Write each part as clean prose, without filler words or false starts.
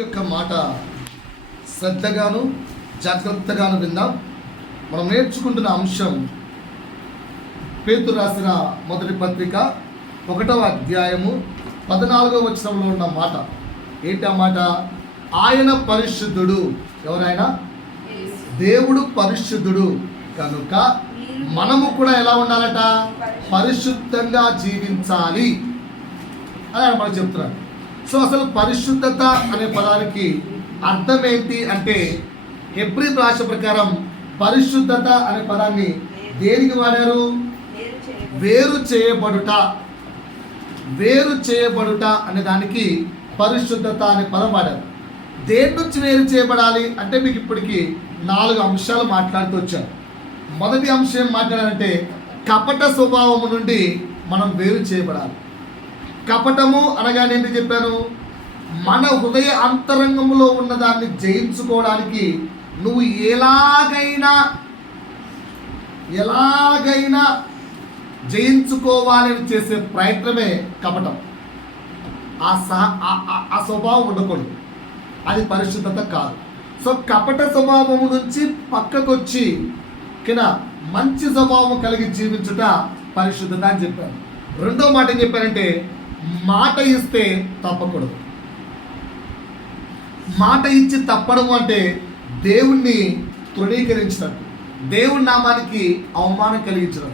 యొక్క మాట శ్రద్ధగాను జాగ్రత్తగాను విందాం. మనం నేర్చుకుంటున్న అంశం పేతురు రాసిన మొదటి పత్రిక 1వ అధ్యాయము 14వ వచనంలో ఉన్న మాట. ఏంటి ఆ మాట? ఆయన పరిశుద్ధుడు. ఎవరైనా? దేవుడు పరిశుద్ధుడు కనుక మనము కూడా ఎలా ఉండాలట? పరిశుద్ధంగా జీవించాలి అని ఆయన మనకు చెప్తున్నాడు. సో అసలు పరిశుద్ధత అనే పదానికి అర్థం ఏంటి అంటే, హెబ్రీ భాష ప్రకారం పరిశుద్ధత అనే పదాన్ని దేనికి వాడారు? వేరు చేయబడుట. వేరు చేయబడుట అనే దానికి పరిశుద్ధత అనే పదం వాడారు. దేని నుంచి వేరు చేయబడాలి అంటే, మీకు ఇప్పటికి 4 అంశాలు మాట్లాడుతూ వచ్చారు. మొదటి అంశం ఏం మాట్లాడాలంటే, కపట స్వభావము నుండి మనం వేరు చేయబడాలి. కపటము అనగానే ఏంటి చెప్పాను? మన హృదయ అంతరంగంలో ఉన్న దాన్ని జయించుకోవడానికి నువ్వు ఎలాగైనా జయించుకోవాలని చేసే ప్రయత్నమే కపటం. ఆ స్వభావం ఉండకూడదు. అది పరిశుద్ధత కాదు. సో కపట స్వభావము నుంచి పక్కకొచ్చి మంచి స్వభావం కలిగి జీవించుట పరిశుద్ధత అని చెప్పాను. రెండో మాట ఏం చెప్పారంటే, మాట ఇస్తే తప్పకూడదు. మాట ఇచ్చి తప్పడం అంటే దేవుణ్ణి తృణీకరించినట్టు, దేవుని నామానికి అవమానం కలిగించడం.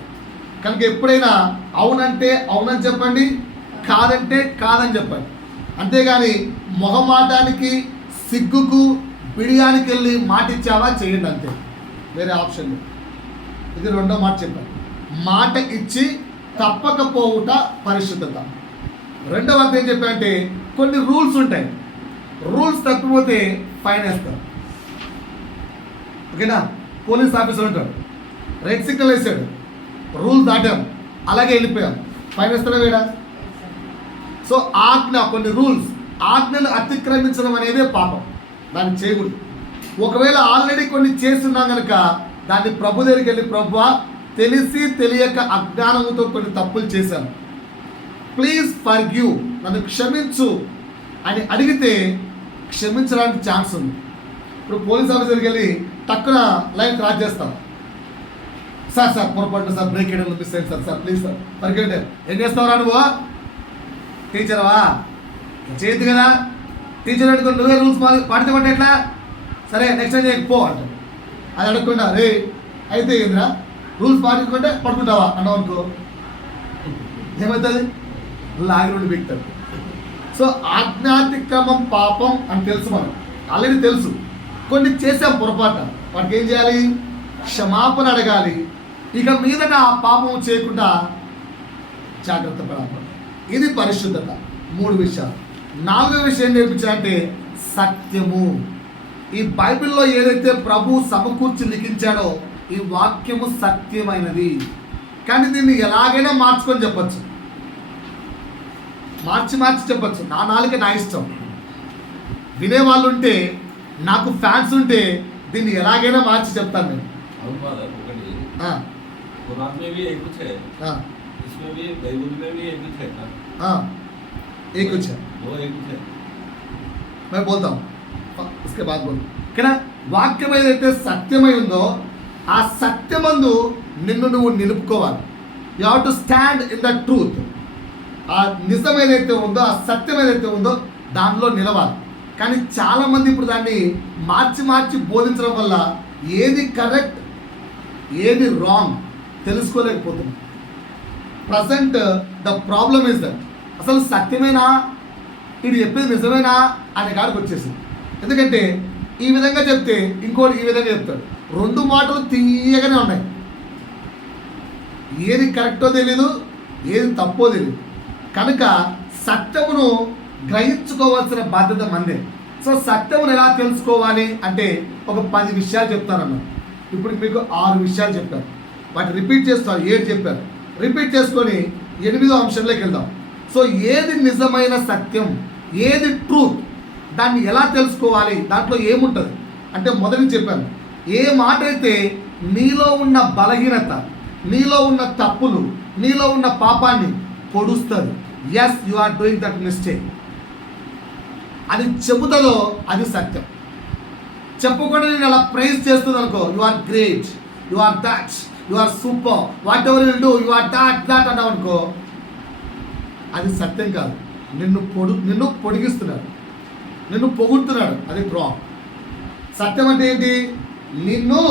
కనుక ఎప్పుడైనా అవునంటే అవునని చెప్పండి, కాదంటే కాదని చెప్పండి. అంతేగాని మొహమాటానికి, సిగ్గుకు, బిడియానికి వెళ్ళి మాట ఇచ్చావా చేయండి, అంతే, వేరే ఆప్షన్ లేదు. ఇది రెండో మాట చెప్పాను. మాట ఇచ్చి తప్పకపోవుట పరిశుద్ధత. రెండవ అర్థం ఏం చెప్పారంటే, కొన్ని రూల్స్ ఉంటాయి. రూల్స్ తప్పిపోతే ఫైన్ వేస్తారు. ఓకేనా? పోలీస్ ఆఫీసర్ ఉంటాడు, రెడ్ సిగ్నల్ వేసాడు, రూల్ దాటాం, అలాగే వెళ్ళిపోయాం, ఫైన్ వేస్తాడా వేడా? సో ఆజ్ఞ, కొన్ని రూల్స్, ఆజ్ఞను అతిక్రమించడం అనేదే పాపం, దాన్ని చేయకూడదు. ఒకవేళ ఆల్రెడీ కొన్ని చేస్తున్నాం కనుక దాన్ని ప్రభు దగ్గరికి వెళ్ళి, ప్రభువా తెలిసి తెలియక అజ్ఞానంతో కొన్ని తప్పులు చేశాను, ప్లీజ్ ఫర్గివ్, నన్ను క్షమించు అని అడిగితే క్షమించడానికి ఛాన్స్ ఉంది. ఇప్పుడు పోలీస్ ఆఫీసర్కి వెళ్ళి తక్కువ లైన్ క్రాస్ చేస్తాం, సార్ పొరపాటు సార్, బ్రేక్ వేయడం మిస్ అయింది సార్ ప్లీజ్ సార్ పరిగెట్టే. ఏం చేస్తావురా నువ్వు? టీచర్వా? చేయద్దు కదా. టీచర్ అడుగుని నువ్వే రూల్స్ పాటితే పట్టే ఎట్లా? సరే నెక్స్ట్ టైం చేయకపో అంటాడు. అది అడగకుండా రే అయితే ఏంద్రా రూల్స్ పాటించుకుంటే పడుకుంటావా అన్నావు అనుకో, ఏమవుతుంది? లాగి నుండి బిగుతాడు. సో ఆజ్ఞాతిక్రమం పాపం అని తెలుసు, మనం ఆల్రెడీ తెలుసు. కొన్ని చేసాం పొరపాటు, వాటికి ఏం చేయాలి? క్షమాపణ అడగాలి. ఇక మీదట ఆ పాపం చేయకుండా జాగ్రత్త పడాలి. ఇది పరిశుద్ధత. 3 విషయాలు. 4వ విషయం నేర్పించాలంటే సత్యము. ఈ బైబిల్లో ఏదైతే ప్రభు సమకూర్చి లిఖించాడో ఈ వాక్యము సత్యమైనది. కానీ దీన్ని ఎలాగైనా మార్చుకొని చెప్పచ్చు, మార్చి చెప్పచ్చు. నా నాలుక నా ఇష్టం. వినేవాళ్ళు ఉంటే, నాకు ఫ్యాన్స్ ఉంటే దీన్ని ఎలాగైనా మార్చి చెప్తాను నేను. एक कुछ है, मैं बोलता हूँ उसके बाद बोल. ఇక్కడ వాక్యం ఏదైతే సత్యమై ఉందో ఆ సత్యమందు నిన్ను నువ్వు నిలుపుకోవాలి. You have to stand in the truth. ఆ నిజం ఏదైతే ఉందో, ఆ సత్యం ఏదైతే ఉందో దానిలో నిలవాలి. కానీ చాలామంది ఇప్పుడు దాన్ని మార్చి బోధించడం వల్ల ఏది కరెక్ట్ ఏది రాంగ్ తెలుసుకోలేకపోతుంది. Present the problem is that అసలు సత్యమేనా, ఇది చెప్పేది నిజమేనా అనే కాడికి వచ్చేసింది. ఎందుకంటే ఈ విధంగా చెప్తే ఇంకోటి ఈ విధంగా చెప్తాడు. 2 మాటలు తీయగానే ఉన్నాయి. ఏది కరెక్టో తెలీదు, ఏది తప్పో తెలీదు. కనుక సత్యమును గ్రహించుకోవాల్సిన బాధ్యత మందే. సో సత్యమును ఎలా తెలుసుకోవాలి అంటే ఒక 10 విషయాలు చెప్తానన్నా. ఇప్పుడు మీకు 6 విషయాలు చెప్పారు, వాటి రిపీట్ చేస్తారు. 7 చెప్పారు, రిపీట్ చేసుకొని 8వ అంశంలోకి వెళ్దాం. సో ఏది నిజమైన సత్యం, ఏది ట్రూత్, దాన్ని ఎలా తెలుసుకోవాలి, దాంట్లో ఏముంటుంది అంటే మొదటి చెప్పాను, ఏ మాట అయితే నీలో ఉన్న బలహీనత, నీలో ఉన్న తప్పులు, నీలో ఉన్న పాపాన్ని పొడుస్తుంది. Yes, you are doing that mistake. అది చెబుతుందో అది సత్యం. చెప్పకుండా నేను అలా ప్రైజ్ చేస్తుంది అనుకో, you are great, you are that, you are super, whatever will do, you are that అన్నావు అనుకో, అది సత్యం కాదు. నిన్ను పొడిగిస్తున్నాడు, నిన్ను పొగుడుతున్నాడు, అది రాంగ్. సత్యం అంటే ఏంటి? నిన్ను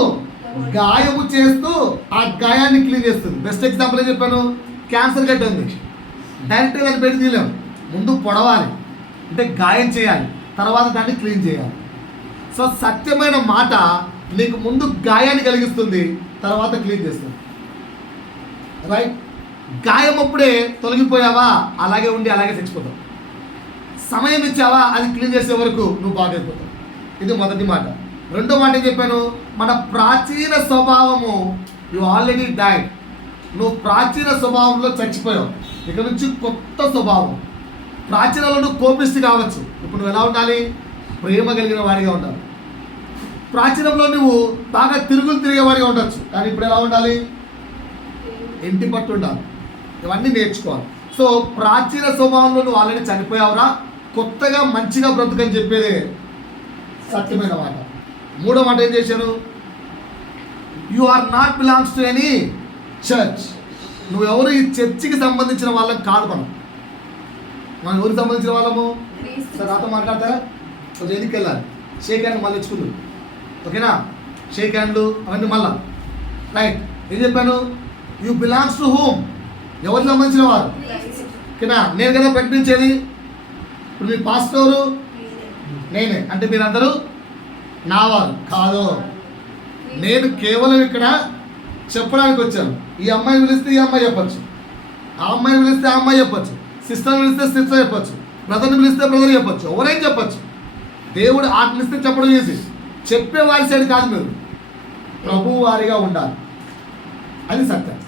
గాయము చేస్తూ ఆ గాయాన్ని క్లీన్ చేస్తుంది. బెస్ట్ ఎగ్జాంపుల్ ఏం చెప్పాను, క్యాన్సర్ గడ్డ ఉంది, డైరెక్ట్గా దాన్ని పెట్టి తీయలేము, ముందు పొడవాలి, అంటే గాయం చేయాలి, తర్వాత దాన్ని క్లీన్ చేయాలి. సో సత్యమైన మాట నీకు ముందు గాయాన్ని కలిగిస్తుంది, తర్వాత క్లీన్ చేస్తుంది. రైట్? గాయం అప్పుడే తొలగిపోయావా, అలాగే ఉండి అలాగే చచ్చిపోతావు. సమయం ఇచ్చావా, అది క్లీన్ చేసే వరకు నువ్వు బాగైపోతావు. ఇది మొదటి మాట. రెండో మాట ఏం చెప్పాను, మన ప్రాచీన స్వభావము, యు ఆల్రెడీ డైడ్, నువ్వు ప్రాచీన స్వభావంలో చచ్చిపోయావు. ఇక నుంచి కొత్త స్వభావం. ప్రాచీనంలో నువ్వు కోపిష్టి కావచ్చు, ఇప్పుడు నువ్వు ఎలా ఉండాలి? ప్రేమ కలిగిన వాడిగా ఉండాలి. ప్రాచీనంలో నువ్వు బాగా తిరిగేవాడిగా ఉండొచ్చు, కానీ ఇప్పుడు ఎలా ఉండాలి? ఇంటి పట్టు ఉండాలి. ఇవన్నీ నేర్చుకోవాలి. సో ప్రాచీన స్వభావంలో నువ్వు ఆల్రెడీ చనిపోయావురా, కొత్తగా మంచిగా బ్రతుకని చెప్పేదే సత్యమైన మాట. మూడో మాట ఏం చేశాను, you are not belongs to any church. నువ్వెవరు ఈ చర్చికి సంబంధించిన వాళ్ళకి కాదు. మనం ఎవరికి సంబంధించిన వాళ్ళము? సార్ నాతో మాట్లాడతారా? కొంచెం ఎదికి వెళ్ళాలి, షేక్ హ్యాండ్ మళ్ళీ ఇచ్చుకుందు, ఓకేనా? షేక్ హ్యాండ్లు అవన్నీ మళ్ళా. రైట్? ఏం చెప్పాను, యూ బిలాంగ్స్ టు హోమ్, ఎవరికి సంబంధించిన వారు? ఓకేనా? నేను కదా ప్రకటించేది. ఇప్పుడు మీ పాస్టర్ ఎవరు? నేనే. అంటే మీరందరూ నా వారు కాదు. నేను కేవలం ఇక్కడ చెప్పడానికి వచ్చాను. ఈ అమ్మాయిని పిలిస్తే ఈ అమ్మాయి చెప్పచ్చు, ఆ అమ్మాయిని పిలిస్తే ఆ అమ్మాయి చెప్పచ్చు, సిస్టర్ని పిలిస్తే సిస్టర్ చెప్పచ్చు, బ్రదర్ని పిలిస్తే బ్రదర్ చెప్పచ్చు, ఎవరైనా చెప్పచ్చు. దేవుడు ఆజ్ఞిస్తే చెప్పడం చేసి చెప్పే వారి సైడ్ కాదు, మీరు ప్రభు వారిగా ఉండాలి. అది సత్యం.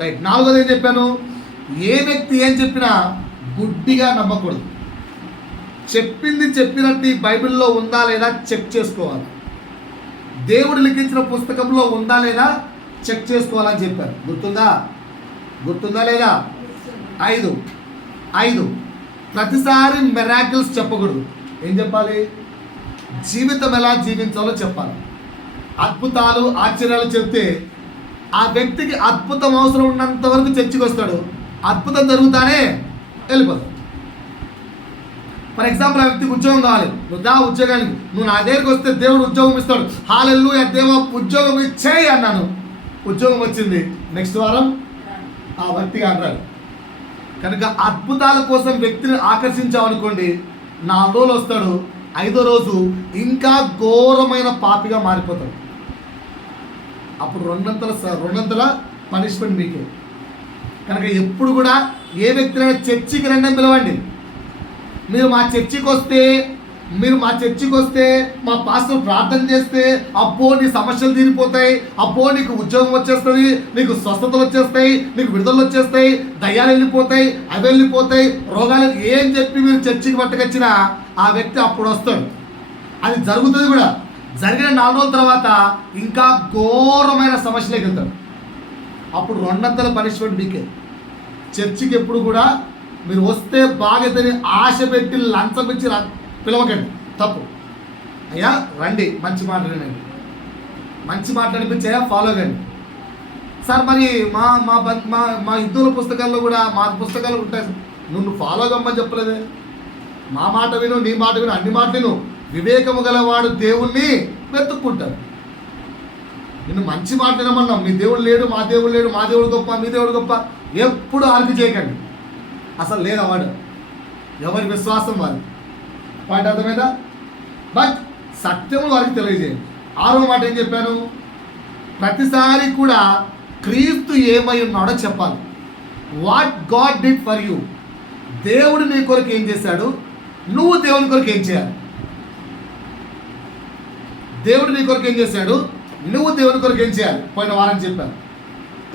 రైట్? నాలుగోది ఏం చెప్పాను, ఏ వ్యక్తి ఏం చెప్పినా గుడ్డిగా నమ్మకూడదు. చెప్పింది చెప్పినట్టు ఈ బైబిల్లో ఉందా లేదా చెక్ చేసుకోవాలి. దేవుడు లిఖించిన పుస్తకంలో ఉందా లేదా చెక్ చేసుకోవాలని చెప్పారు. గుర్తుందా లేదా? 5 ప్రతిసారి మిరాకిల్స్ చెప్పకూడదు. ఏం చెప్పాలి? జీవితం ఎలా జీవించాలో చెప్పాలి. అద్భుతాలు ఆశ్చర్యాలు చెప్తే ఆ వ్యక్తికి అద్భుతం అవసరం ఉన్నంత వరకు చర్చికి వస్తాడు, అద్భుతం జరుగుతానే వెళ్ళిపోతాడు. ఫర్ ఎగ్జాంపుల్, ఆ వ్యక్తికి ఉద్యోగం కావాలి, నువ్వు దా ఉద్యోగానికి, నువ్వు నా దగ్గరికి వస్తే దేవుడు ఉద్యోగం ఇస్తాడు, హల్లెలూయా దేవా ఉద్యోగం ఇచ్చేయి అన్నాను, ఉద్యోగం వచ్చింది. నెక్స్ట్ వారం ఆ వ్యక్తిగా అంటాడు. కనుక అద్భుతాల కోసం వ్యక్తిని ఆకర్షించామనుకోండి, 4 రోజులు వస్తాడు, 5వ రోజు ఇంకా ఘోరమైన పాపిగా మారిపోతాడు. అప్పుడు రెండంతల పనిష్మెంట్ మీకే. కనుక ఎప్పుడు కూడా ఏ వ్యక్తినైనా చర్చికి రండి పిలవండి. మీరు మా చర్చికి వస్తే మా పాస్టర్ ప్రార్థన చేస్తే అబ్బో నీ సమస్యలు తీరిపోతాయి, అబ్బో నీకు ఉద్యోగం వచ్చేస్తుంది, నీకు స్వస్థతలు వచ్చేస్తాయి, నీకు విడుదలలు వచ్చేస్తాయి, దయ్యాలు వెళ్ళిపోతాయి, అవి వెళ్ళిపోతాయి, రోగాలు ఏం చెప్పి మీరు చర్చికి పట్టుకొచ్చినా ఆ వ్యక్తి అప్పుడు వస్తాడు. అది జరుగుతుంది కూడా. జరిగిన 4 రోజుల తర్వాత ఇంకా ఘోరమైన సమస్యలోకి వెళ్తాడు. అప్పుడు 2 పనిష్మెంట్ మీకే. చర్చికి ఎప్పుడు కూడా మీరు వస్తే బాగైతే ఆశ పెట్టి లంచం ఇచ్చి పిలవకండి, తప్పు. అయ్యా రండి, మంచి మాట్లాడండి, మంచి మాట్లాడిపించాయా ఫాలో కండి. సార్ మరి మా మా మా మా హిందువుల పుస్తకాల్లో కూడా మా పుస్తకాలు ఉంటాయి, నువ్వు ఫాలో కమ్మని చెప్పలేదే. మా మాట విను, నీ మాట విను, అన్ని మాట విను. వివేకము గలవాడు దేవుణ్ణి వెతుక్కుంటాడు. నిన్ను మంచి మాట వినమన్నాం. మీ దేవుడు లేడు, మా దేవుడు లేడు, మా దేవుడు గొప్ప, మీ దేవుడు గొప్ప, ఎప్పుడు ఆర్గ్యూ చేయకండి. అసలు లేదా వాడు, ఎవరి విశ్వాసం వారి. పాయింట్ అర్థమైందా? బట్ సత్యము వారికి తెలియజేయండి. 6వ మాట ఏం చెప్పాను, ప్రతిసారి కూడా క్రీస్తు ఏమై ఉన్నాడో చెప్పాలి. What God did for you. దేవుడు నీ కొరకు ఏం చేశాడు, నువ్వు దేవుని కొరకు ఏం చేయాలి. దేవుడు నీ కొరకు ఏం చేశాడు, నువ్వు దేవుని కొరకు ఏం చేయాలి. పోయిన వారం చెప్పాను.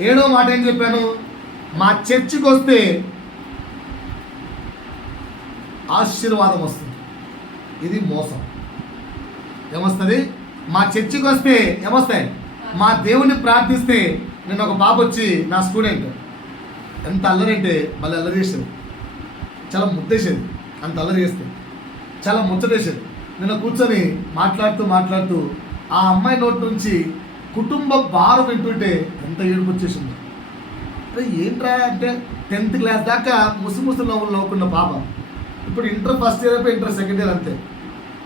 7వ మాట ఏం చెప్పాను, మా చర్చికి వస్తే ఆశీర్వాదం వస్తుంది. ఇది మోసం. ఏమొస్తుంది? మా చర్చికి వస్తే ఏమొస్తాయి? మా దేవుని ప్రార్థిస్తే. నేను ఒక పాప వచ్చి, నా స్టూడెంట్, ఎంత అల్లరి అంటే మళ్ళీ అల్లరి చేసేది, చాలా ముద్దేసేది, అంత అల్లరి చేస్తే. చాలా ముచ్చటేసేది. నిన్న కూర్చొని మాట్లాడుతూ ఆ అమ్మాయి నోటి నుంచి కుటుంబ భారం వింటుంటే ఎంత ఏడుపు వచ్చేసింది. అరే ఏంట్రా అంటే 10th క్లాస్ దాకా ముసుముసు నవ్వులు నవ్వుకున్న పాప ఇప్పుడు ఇంటర్ ఫస్ట్ ఇయర్ అయిపోయి ఇంటర్ సెకండ్ ఇయర్ అంతే.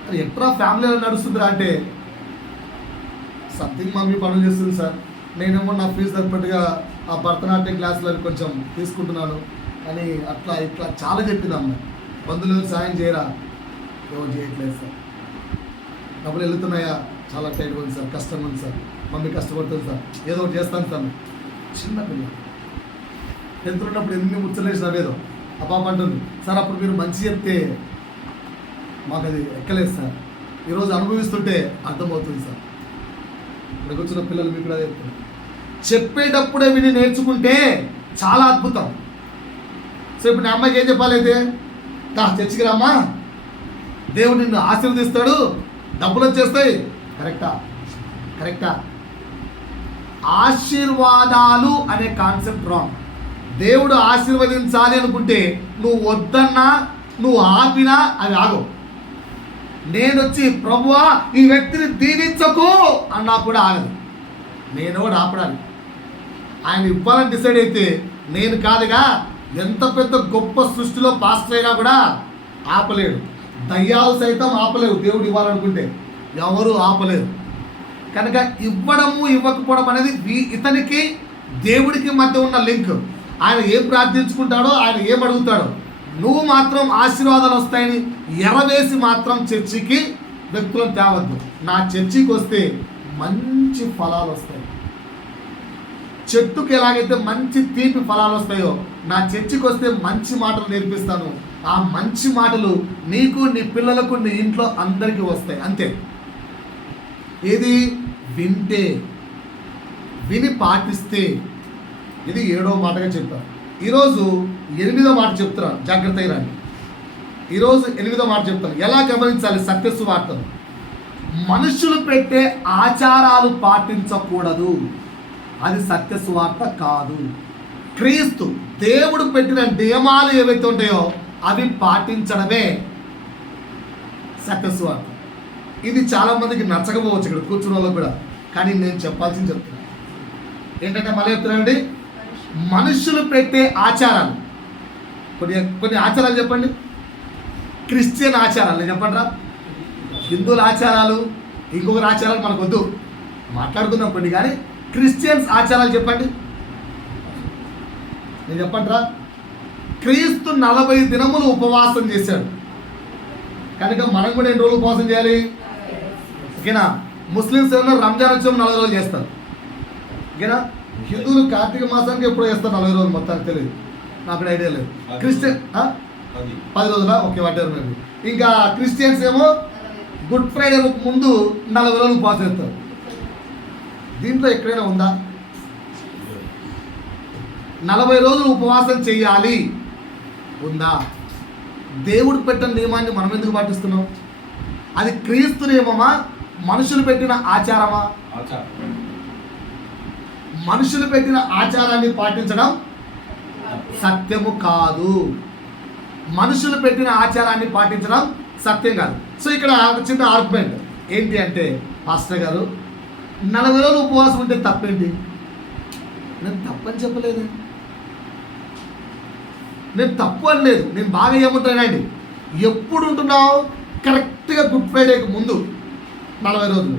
అది ఎట్లా ఫ్యామిలీ నడుస్తుందిరా అంటే సంథింగ్ మమ్మీ పనులు చేస్తుంది సార్, నేనేమో నా ఫీజు తగ్గట్టుగా ఆ భరతనాట్యం క్లాసులను కొంచెం తీసుకుంటున్నాను అని అట్లా ఇట్లా చాలా చెప్పింది అమ్మాయి. బంధువులు సాయం చేయరా, ఎవరు చేయట్లేదు సార్, డబ్బులు వెళ్తున్నాయా, చాలా టైట్గా ఉంది సార్, కష్టంగా ఉంది సార్, మమ్మీ కష్టపడుతుంది సార్, ఏదో ఒకటి చేస్తాను సార్. చిన్న పిల్ల 10th ఉన్నప్పుడు ఎన్ని ముచ్చలేసినావేదో ఆ పాప అంటుంది, సార్ అప్పుడు మీరు మంచి చెప్తే మాకు అది ఎక్కలేదు సార్, ఈరోజు అనుభవిస్తుంటే అర్థమవుతుంది సార్. ఇక్కడ కూర్చున్న పిల్లలు మీకు కూడా చెప్తారు, చెప్పేటప్పుడే విని నేర్చుకుంటే చాలా అద్భుతం. సో ఇప్పుడు నా అమ్మాయికి ఏం చెప్పాలైతే, చర్చికి రామ్మా, దేవుడు నిన్ను ఆశీర్వదిస్తాడు, డబ్బులు వచ్చేస్తాయి. కరెక్టా? ఆశీర్వాదాలు అనే కాన్సెప్ట్ రాంగ్. దేవుడు ఆశీర్వదించాలి అనుకుంటే నువ్వు వద్దన్నా నువ్వు ఆపినా అవి ఆగవు. నేను వచ్చి ప్రభువా ఈ వ్యక్తిని దీవించకు అన్నా కూడా ఆగదు. నేను కూడా ఆపడానికి ఆయన ఇవ్వాలని డిసైడ్ అయితే నేను కాదుగా, ఎంత పెద్ద గొప్ప సృష్టిలో పాస్టర్ అయినా కూడా ఆపలేడు. దయ్యాలు సైతం ఆపలేవు దేవుడు ఇవ్వాలనుకుంటే, ఎవరు ఆపలేరు. కనుక ఇవ్వడము ఇవ్వకపోవడం అనేది ఇతనికి దేవుడికి మధ్య ఉన్న లింక్. ఆయన ఏం ప్రార్థించుకుంటాడో, ఆయన ఏం అడుగుతాడో, నువ్వు మాత్రం ఆశీర్వాదాలు వస్తాయని ఎరవేసి మాత్రం చర్చికి వ్యక్తులను తేవద్దు. నా చర్చికి వస్తే మంచి ఫలాలు వస్తాయి. చెట్టుకి ఎలాగైతే మంచి తీపి ఫలాలు వస్తాయో, నా చర్చికి వస్తే మంచి మాటలు నేర్పిస్తాను. ఆ మంచి మాటలు నీకు, నీ పిల్లలకు, నీ ఇంట్లో అందరికీ వస్తాయి. అంతే. ఏది వింటే, విని పాటిస్తే. ఇది 7వ మాటగా చెప్పారు. ఈరోజు 8వ మాట చెప్తున్నాను, జాగ్రత్త అయిరండి. ఈరోజు 8వ మాట చెప్తాను, ఎలా గమనించాలి సత్యసువార్తను. మనుషులు పెట్టే ఆచారాలు పాటించకూడదు, అది సత్యసువార్త కాదు. క్రీస్తు దేవుడు పెట్టిన నియమాలు ఏవైతే ఉంటాయో అవి పాటించడమే సత్యసువార్త. ఇది చాలామందికి నచ్చకపోవచ్చు ఇక్కడ కూర్చున్న వాళ్ళకి కూడా, కానీ నేను చెప్పాల్సింది చెప్తున్నాను. ఏంటంటే మళ్ళీ చెప్తున్నానండి, మనుషులు పెట్టే ఆచారాలు, కొన్ని ఆచారాలు చెప్పండి. క్రిస్టియన్ ఆచారాలు నేను చెప్పండి రా, హిందువుల ఆచారాలు, ఇంకొకరి ఆచారాలు మనకు వద్దు, మాట్లాడుకుందాం కొన్ని. కానీ క్రిస్టియన్స్ ఆచారాలు చెప్పండి, నేను చెప్పండి రా. క్రీస్తు 40 దినములు ఉపవాసం చేశాడు, కనుక మనం కూడా ఎన్ని రోజులు ఉపవాసం చేయాలి? ఓకేనా? ముస్లిమ్స్ ఏమన్నా రంజాన్ వచ్చి 40 రోజులు చేస్తారు, ఓకేనా? హిందువులు కార్తీక మాసానికి ఎప్పుడో చేస్తారు 40 రోజులు, మొత్తానికి తెలియదు, నాకు ఐడియా లేదు. క్రిస్టియన్ 10 రోజులా? Okay, whatever. ఇంకా క్రిస్టియన్స్ ఏమో గుడ్ ఫ్రైడే ముందు 40 రోజులు ఉపవాసం చేస్తారు. దీంట్లో ఎక్కడైనా ఉందా 40 రోజులు ఉపవాసం చేయాలి? ఉందా? దేవుడు పెట్టిన నియమాన్ని మనం ఎందుకు పాటిస్తున్నాం? అది క్రీస్తు నియమమా, మనుషులు పెట్టిన ఆచారమా? మనుషులు పెట్టిన ఆచారాన్ని పాటించడం సత్యము కాదు. మనుషులు పెట్టిన ఆచారాన్ని పాటించడం సత్యం కాదు. సో ఇక్కడ ఒక చిన్న ఆర్గ్యుమెంట్ ఏంటి అంటే, పాస్టర్ గారు 40 రోజులు ఉపవాసం ఉంటే తప్పేంటి? నేను తప్పని చెప్పలేదు, నేను తప్పు అనలేదు. నేను బాగా ఏమంటానండి, ఎప్పుడు ఉంటున్నావు? కరెక్ట్గా గుడ్ ఫ్రైడేకి ముందు 40 రోజులు.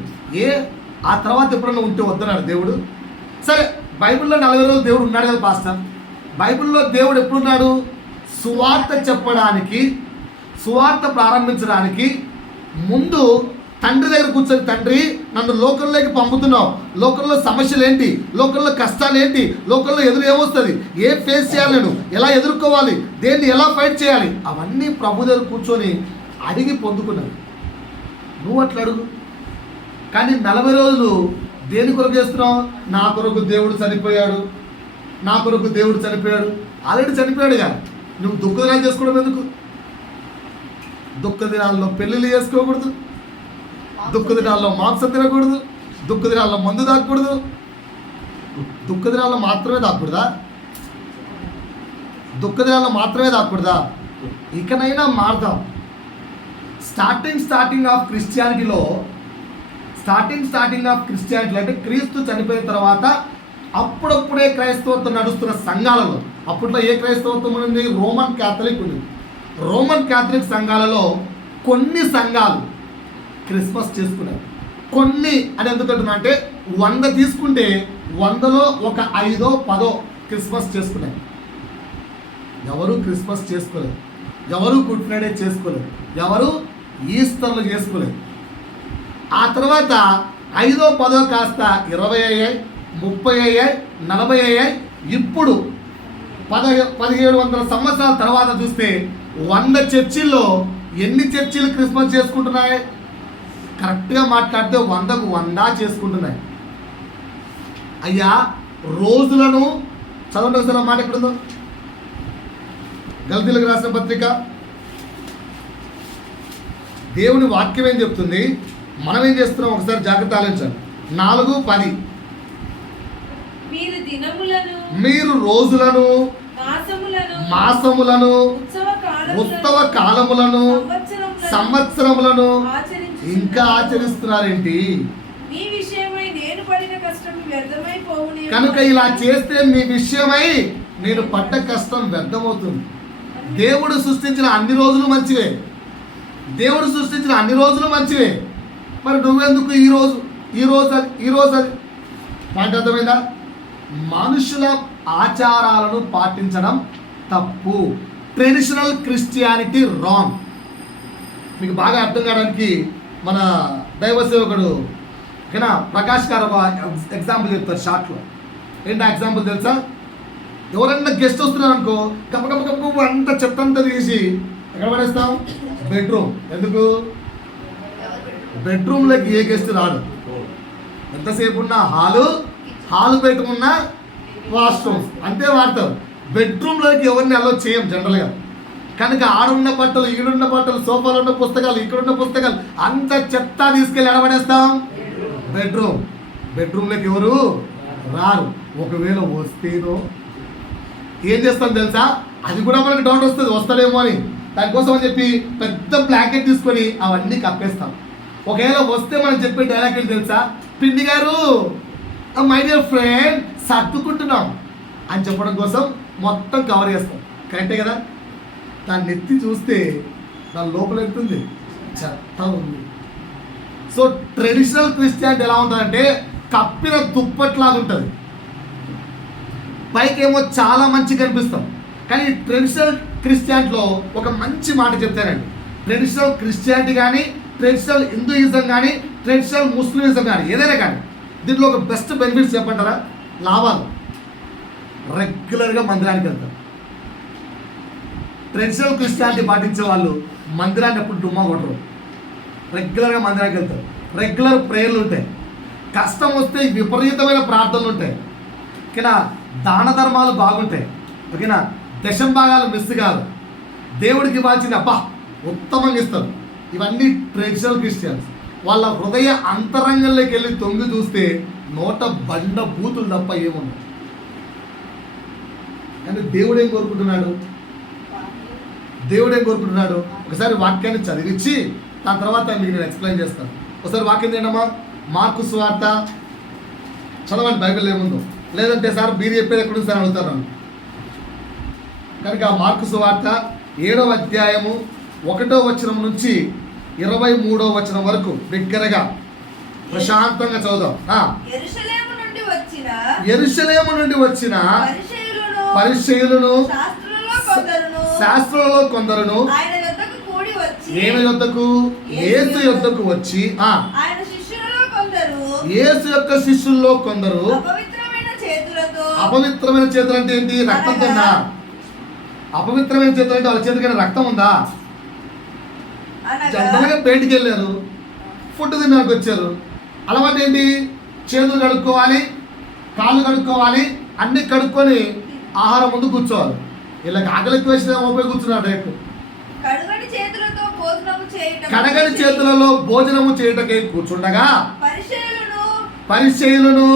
ఆ తర్వాత ఎప్పుడన్నా ఉంటే వద్దన్నాడు దేవుడు? సరే, బైబిల్లో 40 రోజులు దేవుడు ఉన్నాడు కదా పాస్టర్. బైబిల్లో దేవుడు ఎప్పుడున్నాడు? సువార్త చెప్పడానికి, సువార్త ప్రారంభించడానికి ముందు తండ్రి దగ్గర కూర్చొని, తండ్రి నన్ను లోకంలోకి పంపుతున్నావు, లోకంలో సమస్యలు ఏంటి, లోకంలో కష్టాలు ఏంటి, లోకంలో ఎదురు ఏమొస్తుంది, ఏం ఫేస్ చేయాలి, నేను ఎలా ఎదుర్కోవాలి, దేన్ని ఎలా ఫైట్ చేయాలి, అవన్నీ ప్రభు దగ్గర కూర్చొని అడిగి పొందుకున్నాను. నువ్వు అట్లా అడుగు. కానీ 40 రోజులు దేని కొరకు చేస్తున్నావు? నా కొరకు దేవుడు చనిపోయాడు, నా కొరకు దేవుడు చనిపోయాడు. ఆల్రెడీ చనిపోయాడు కదా, నువ్వు దుఃఖ దినాలు చేసుకోవడం ఎందుకు? దుఃఖ దినాల్లో పెళ్ళిళ్ళు చేసుకోకూడదు, దుఃఖ దినాల్లో మాంసం తినకూడదు, దుఃఖ దినాల్లో మందు తాగకూడదు. దుఃఖ దినాల్లో మాత్రమే తాగకూడదా? దుఃఖ దినాల్లో మాత్రమే తాగకూడదా? ఇకనైనా మారుదాం. స్టార్టింగ్ ఆఫ్ క్రిస్టియానిటీలో అంటే క్రీస్తు చనిపోయిన తర్వాత అప్పుడప్పుడే క్రైస్తవత్వం నడుస్తున్న సంఘాలలో, అప్పట్లో ఏ క్రైస్తవత్వం ఉంది? రోమన్ క్యాథలిక్ ఉంది. రోమన్ క్యాథలిక్ సంఘాలలో కొన్ని సంఘాలు క్రిస్మస్ చేసుకున్నారు. కొన్ని అని ఎందుకంటున్నా అంటే 100 తీసుకుంటే 100లో ఒక 5, 10 క్రిస్మస్ చేసుకున్నారు. ఎవరు క్రిస్మస్ చేసుకోలేదు, ఎవరు గుడ్ ఫ్రైడే చేసుకోలేదు, ఎవరు ఈస్టర్లు చేసుకోలేదు. ఆ తర్వాత 5, 10 కాస్త 20 అయ్యాయి, 30 అయ్యాయి, 40 అయ్యాయి. ఇప్పుడు 1700 సంవత్సరాల తర్వాత చూస్తే 100 చర్చిల్లో ఎన్ని చర్చిలు క్రిస్మస్ చేసుకుంటున్నాయి? కరెక్ట్గా మాట్లాడితే 100కు 100 చేసుకుంటున్నాయి. అయ్యా రోజులను చదవండి ఒకసారి. మాట ఎక్కడుందో? గల్తీలకు రాసిన పత్రిక. దేవుని వాక్యం ఏం చెప్తుంది, మనం ఏం చేస్తున్నాం ఒకసారి జాగ్రత్త ఆలోచించాలి. 4:10 మీరు రోజులను, మాసములను, ఉత్సవ కాలములను, సంవత్సరములను ఇంకా ఆచరిస్తున్నారేంటి? కనుక ఇలా చేస్తే మీ విషయమై నేను పడ్డ కష్టం వ్యర్థమవుతుంది. దేవుడు సృష్టించిన అన్ని రోజులు మంచివే, మరి నువ్వెందుకు ఈ రోజు అది పాయింట్ అర్థమైందా? మనుషుల ఆచారాలను పాటించడం తప్పు. Traditional Christianity wrong. మీకు బాగా అర్థం కావడానికి మన దైవ సేవకుడు ఓకేనా ప్రకాష్ గారు ఒక ఎగ్జాంపుల్ చెప్తారు షార్ట్లో. ఏంటి ఆ ఎగ్జాంపుల్ తెలుసా? ఎవరన్నా గెస్ట్ వస్తున్నారు అనుకో, గప్ప అంతా చెత్తంతా తీసి ఎక్కడ పడేస్తాం? బెడ్రూమ్. ఎందుకు? బెడ్రూమ్లోకి ఏ గెస్ట్ రాడు. ఎంతసేపు ఉన్న హాలు పెట్టుకున్న వాష్రూమ్స్ అంతే వాడతారు. బెడ్రూమ్లోకి ఎవరిని అలో చేయం జనరల్గా. కనుక ఆడున్న బట్టలు, ఈడున్న బట్టలు, సోఫాలో ఉన్న పుస్తకాలు, ఇక్కడున్న పుస్తకాలు అంత చెత్త తీసుకెళ్ళి ఎడబడేస్తాం బెడ్రూమ్లోకి ఎవరు రారు. ఒకవేళ వస్తేనో ఏం చేస్తాం తెలుసా? అది కూడా మనకు డౌట్ వస్తుంది, వస్తాడేమో అని. దానికోసం అని చెప్పి పెద్ద బ్లాంకెట్ తీసుకొని అవన్నీ కప్పేస్తాం. ఒకవేళ వస్తే మనం చెప్పే డైలాగ్ ఏంటి తెలుసా? పిండి గారు, మై డియర్ ఫ్రెండ్, సర్దుకుంటున్నాం అని చెప్పడం కోసం మొత్తం కవర్ చేస్తాం. కరెక్టే కదా? దాన్ని ఎత్తి చూస్తే దాని లోపల ఎత్తుంది చెత్త ఉంది. సో ట్రెడిషనల్ క్రిస్టియానిటీ ఎలా ఉంటుందంటే కప్పిన దుప్పట్లాగా ఉంటుంది. పైకేమో చాలా మంచిగా కనిపిస్తాం, కానీ ట్రెడిషనల్ క్రిస్టియానిటీలో ఒక మంచి మాట చెప్తానండి. ట్రెడిషనల్ క్రిస్టియానిటీ కానీ, ట్రెడిషనల్ హిందూయిజం కానీ, ట్రెడిషనల్ ముస్లిమిజం కానీ, ఏదైనా కానీ దీంట్లో ఒక బెస్ట్ బెనిఫిట్స్ చెప్పంటారా? లాభాలు. రెగ్యులర్గా మందిరానికి వెళ్తారు. ట్రెడిషనల్ క్రిస్టియానిటీ పాటించే వాళ్ళు మందిరాన్ని ఎప్పుడు డుమ్మా కొట్టరు. రెగ్యులర్గా మందిరానికి వెళ్తారు. రెగ్యులర్ ప్రేయర్లు ఉంటాయి. కష్టం వస్తే విపరీతమైన ప్రార్థనలు ఉంటాయి. ఓకేనా? దాన ధర్మాలు బాగుంటాయి. ఓకేనా? దశంభాగాలు మిస్ కాదు. దేవుడికి ఇవ్వాల్సింది ఉత్తమంగా ఇస్తారు. ఇవన్నీ ట్రెడిషనల్ క్రిస్టియన్స్. వాళ్ళ హృదయ అంతరంగంలోకి వెళ్ళి తొంగి చూస్తే నోట బండ బూతులు తప్ప ఏముంది. కానీ దేవుడు ఏం కోరుకుంటున్నాడు? ఒకసారి వాక్యాన్ని చదివించి దాని తర్వాత మీకు నేను ఎక్స్ప్లెయిన్ చేస్తాను. ఒకసారి వాక్యం ఏంటమ్మా? మార్కు సువార్త చదవండి, బైబిల్ ఏముందో. లేదంటే సార్ మీరు చెప్పేది ఎక్కడి నుంచి సార్ అడుగుతారు. కనుక మార్కు సువార్త 7వ అధ్యాయము 1వ వచనం నుంచి 23వ వచనం వరకు దగ్గరగా ప్రశాంతంగా చదువుదాం. యెరూషలేము నుండి వచ్చిన పరిసయ్యులను శాస్త్రులలో కొందరును ఆయన యొద్దకు యేసు యొద్దకు వచ్చి యేసు యొక్క శిష్యుల్లో కొందరు అపవిత్రమైన చేతులు అంటే ఏంటి? రక్తం తిన్నా. అపవిత్రమైన చేతులు అంటే వాళ్ళ చేతికైనా రక్తం ఉందా? జనరల్గా బయటికి వెళ్ళారు, ఫుడ్ తినడానికి వచ్చారు. అలవాటు ఏంటి? చేతులు కడుక్కోవాలి, కాళ్ళు కడుక్కోవాలి, అన్ని కడుక్కొని ఆహారం ముందు కూర్చోవాలి. వీళ్ళకి ఆకలికి వేసిన పోయి కూర్చున్నాడు. కడగని చేతులలో భోజనము చేయటకై కూర్చుండగా పరిసయ్యులను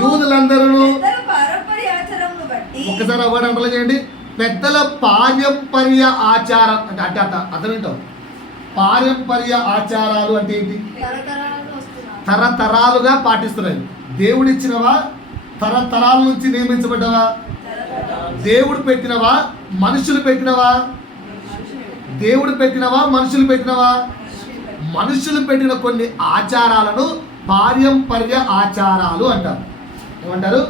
యూదులందరూ ఒకసారి అవ్వడం చేయండి. పెద్దల పారంపర్య ఆచారం అంటే అర్థం ఏంటో పారంపర్య ఆచారాలు అంటే ఏంటి? తరతరాలుగా వస్తున్నారు. తరతరాలుగా పాటిస్తున్నాయి. దేవుడిచ్చినవా? తరతరాల నుంచి నియమించబడ్డవా? దేవుడు పెట్టినవా? మనుషులు పెట్టినవా? దేవుడు పెట్టినవా? మనుషులు పెట్టినవా? మనుషులు పెట్టిన కొన్ని ఆచారాలను పారంపర్య ఆచారాలు అంటారు. ఏమంటారు?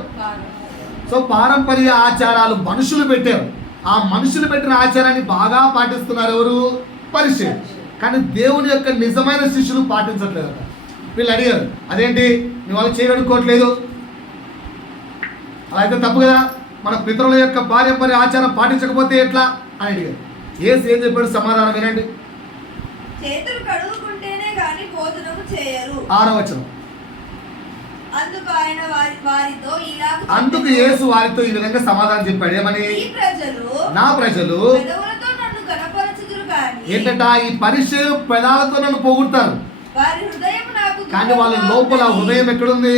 సో పారంపర్య ఆచారాలు మనుషులు పెట్టారు. ఆ మనుషులు పెట్టిన ఆచారాన్ని బాగా పాటిస్తున్నారు ఎవరు? పరిచయం. కానీ దేవుని యొక్క నిజమైన శిష్యులు పాటించట్లేదు. వీళ్ళు అడిగారు, అదేంటి మీ వాళ్ళు చేయగలుగుకోవట్లేదు, అలా అయితే తప్పు కదా, మన పితరుల యొక్క పారంపర్య ఆచారం పాటించకపోతే ఎట్లా అని అడిగారు. ఏం చెప్పాడు సమాధానం వినండి. చేతులు కడుగుకుంటేనే గాని భోజనము చేయరు. 6వ వచనం. అందుకు ఆయన వారితో ఇలాగ అందుకు యేసు వారితో ఈ విధంగా సమాధానం చెప్పాడు. ఏమని? నా ప్రజలు పెదవులతో నన్ను గణపరచుదురు గాని ఏంటంట? ఈ పరిచయం పెదాలతో నన్ను పొగుడతారు, వారి హృదయం నాకు కానీ వాళ్ళ లోపల హృదయం ఎక్కడుంది?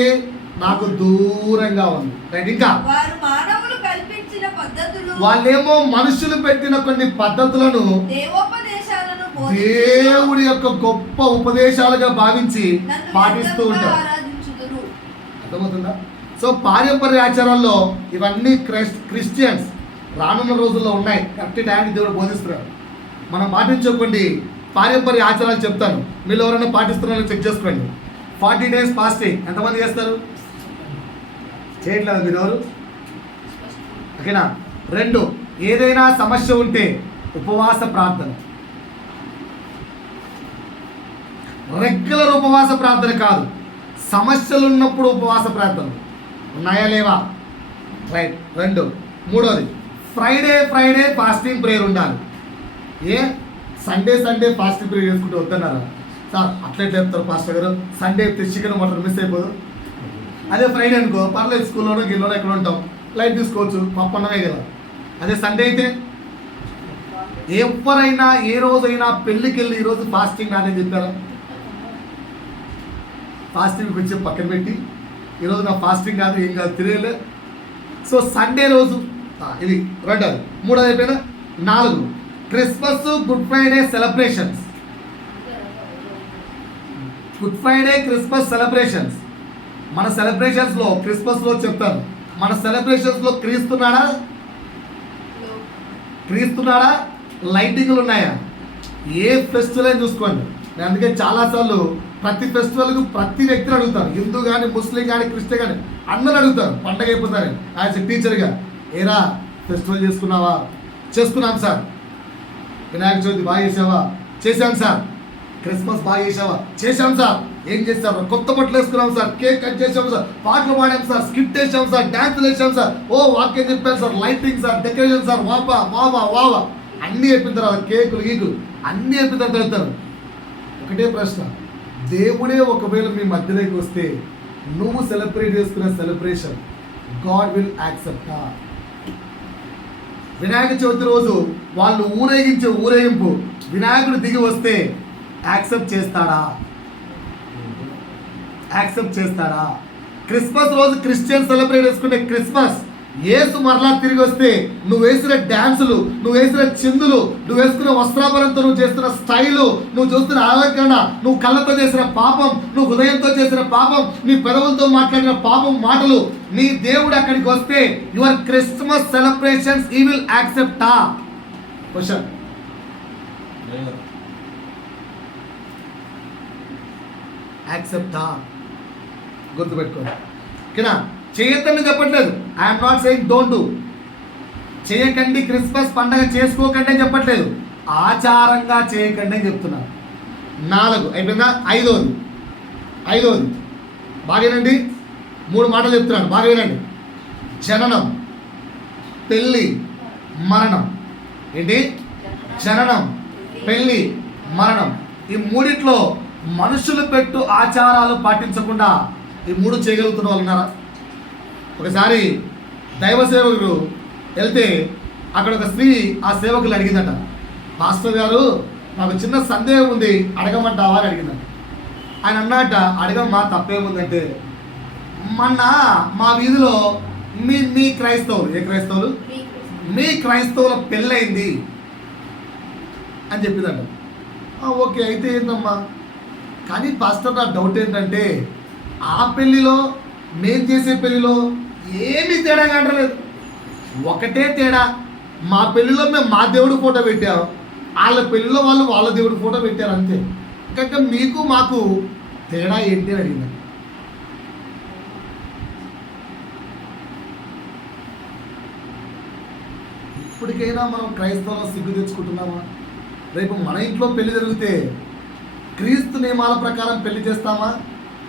నాకు దూరంగా ఉంది. రైట్. ఇంకా వారు మానవులు కల్పించిన పద్ధతులు, వాళ్ళేమో మనుషులు పెట్టిన కొన్ని పద్ధతులను దేవోపదేశాలను దేవుడి యొక్క గొప్ప ఉపదేశాలుగా భావించి పాటిస్తూ ఉంటారు. ఆరాధించుదురు. అర్థమవుతుందా? సో పారంపర్య ఆచారాల్లో ఇవన్నీ క్రిస్టియన్స్ రానున్న రోజుల్లో ఉన్నాయి. కరెక్ట్ టైంకి దేవుడు బోధిస్తున్నారు. మనం పాటించుకోండి. పారంపర్య ఆచారాలు చెప్తాను, మీరు ఎవరైనా పాటిస్తున్నారో చెక్ చేసుకోండి. 40 days ఫాస్టింగ్ ఎంతమంది చేస్తారు? చేయట్లేదు మీరు ఎవరు? ఓకేనా? 2, ఏదైనా సమస్య ఉంటే ఉపవాస ప్రార్థన. రెగ్యులర్ ఉపవాస ప్రార్థన కాదు, సమస్యలు ఉన్నప్పుడు ఉపవాస ప్రార్థన. ఉన్నాయా లేవా? రైట్. 2. 3వది ఫ్రైడే ఫాస్టింగ్ ప్రేయర్ ఉండాలి. ఏ సండే ఫాస్టింగ్ ప్రేయర్ చేసుకుంటూ వద్దన్నారా సార్? అట్లే చెప్తారు పాస్టర్ గారు, సండే చికెన్ మటన్ మిస్ అయిపోదు. అదే ఫ్రైడే అనుకో పర్లేదు, స్కూల్లోనో గిల్లోనో ఎక్కడ ఉంటాం, లైట్ తీసుకోవచ్చు, పప్పన్నమే కదా. అదే సండే అయితే ఎవరైనా ఏ రోజైనా పెళ్ళికి వెళ్ళి ఈరోజు ఫాస్టింగ్ నాదని చెప్పారా? ఫాస్టింగ్ కొంచెం పక్కన పెట్టి ఈరోజు నా ఫాస్టింగ్ కాదు, ఏం కాదు, తిరగలే. సో సండే రోజు ఇది 2. 3 అయిపోయినా 4 Christmas good Friday celebrations. Good Friday Christmas celebrations. మన సెలబ్రేషన్స్లో క్రిస్మస్లో చెప్తాను, మన సెలబ్రేషన్స్లో క్రీస్తున్నాడా లైటింగ్లు ఉన్నాయా? ఏ ఫెస్టివల్ అని చూసుకోండి. నేను అందుకే చాలాసార్లు ప్రతి ఫెస్టివల్కు ప్రతి వ్యక్తిని అడుగుతాను, హిందూ కానీ ముస్లిం కానీ క్రిస్టియన్ కానీ అందరూ అడుగుతారు పండగ అయిపోతారని. యాజ్ ఎ టీచర్గా, ఏరా ఫెస్టివల్ చేసుకున్నావా? చేసుకున్నాం సార్. వినాయక చవితి బాగా చేసావా? చేశాను సార్. క్రిస్మస్ బాగా చేసావా? చేశాం సార్. ఏం చేశారు? కొత్త బట్టలు వేసుకున్నాం సార్, కేక్ కట్ చేసాం సార్, పాటలు పాడాం సార్, స్కిట్ వేసాం సార్, డ్యాన్సులు వేసాం సార్, ఓ వాక్యం చెప్పాను sir, lighting sir, decoration sir, వావా అన్నీ చెప్పిన తర్వాత కేకులు గీకులు అన్నీ చెప్పిన తర్వాత వెళ్తారు. ఒకటే ప్రశ్న, దేవుడే ఒకవేళ మీ మధ్యలోకి వస్తే నువ్వు సెలబ్రేట్ చేసుకునే celebration God will accept. Vinayaka Chavithi రోజు వాళ్ళు ఊరేగించే ఊరేగింపు వినాయకుడు దిగి వస్తే యాక్సెప్ట్ చేస్తాడా? యాక్సెప్ట్ చేస్తాడా? క్రిస్మస్ రోజు క్రిస్టియన్ సెలబ్రేట్ చేసుకునే క్రిస్మస్ యేసు మరలా తిరిగి వస్తే నువ్వు వేసిన డ్యాన్సులు, నువ్వు వేసిన చిందులు, నువ్వు వేసుకున్న వస్త్రాభరణంతో నువ్వు చేస్తున్న స్టైలు, నువ్వు చూస్తున్న ఆలోచన, నువ్వు కళ్ళతో చేసిన పాపం, నువ్వు హృదయంతో చేసిన పాపం, నీ పెదవులతో మాట్లాడిన పాపం మాటలు, నీ దేవుడు అక్కడికి వస్తే your Christmas celebrations he will యాక్సెప్టా? క్వశ్చన్. యాక్సెప్టా? గుర్తుపెట్టుకోండి. ఓకేనా? చేయొద్దని చెప్పట్లేదు. I'm not saying don't do. చేయకండి, క్రిస్మస్ పండగ చేసుకోకండి అని చెప్పట్లేదు, ఆచారంగా చేయకండి అని చెప్తున్నారు. 4 అయిపోయిందా? 5వది బాగేనండి. 3 మాటలు చెప్తున్నాను, బాగా వినండి. జననం, పెళ్ళి, మరణం. ఏంటి? జననం, పెళ్ళి, మరణం. ఈ మూడిట్లో మనుషులు పెట్టు ఆచారాలు పాటించకుండా ఈ 3 చేయగలుగుతున్న వాళ్ళు ఉన్నారా? ఒకసారి దైవ సేవకుడు వెళ్తే అక్కడ ఒక స్త్రీ ఆ సేవకులు అడిగిందట, మాస్టర్ గారు నాకు చిన్న సందేహం ఉంది, అడగమంటావా అని అడిగిందట. ఆయన అన్నట, అడగమ్మా తప్పేముందంటే, మొన్న మా వీధిలో మీ క్రైస్తవులు, ఏ క్రైస్తవులు? మీ క్రైస్తవుల పెళ్ళయింది అని చెప్పిందట. ఓకే అయితే ఏంటమ్మా, కానీ పాస్టర్ నా డౌట్ ఏంటంటే ఆ పెళ్ళిలో మేము చేసే పెళ్ళిలో ఏమీ తేడా కావట్లేదు. ఒకటే తేడా, మా పెళ్ళిలో మేము మా దేవుడి ఫోటో పెట్టాం, వాళ్ళ పెళ్ళిలో వాళ్ళు వాళ్ళ దేవుడి ఫోటో పెట్టారు అంతే. ఇంకా మీకు మాకు తేడా ఏంటి అని అడిగింది. ఇప్పటికైనా మనం క్రైస్తవులు సిగ్గు తెచ్చుకుంటున్నామా? రేపు మన ఇంట్లో పెళ్లి జరిగితే క్రీస్తు నియమాల ప్రకారం పెళ్లి చేస్తామా,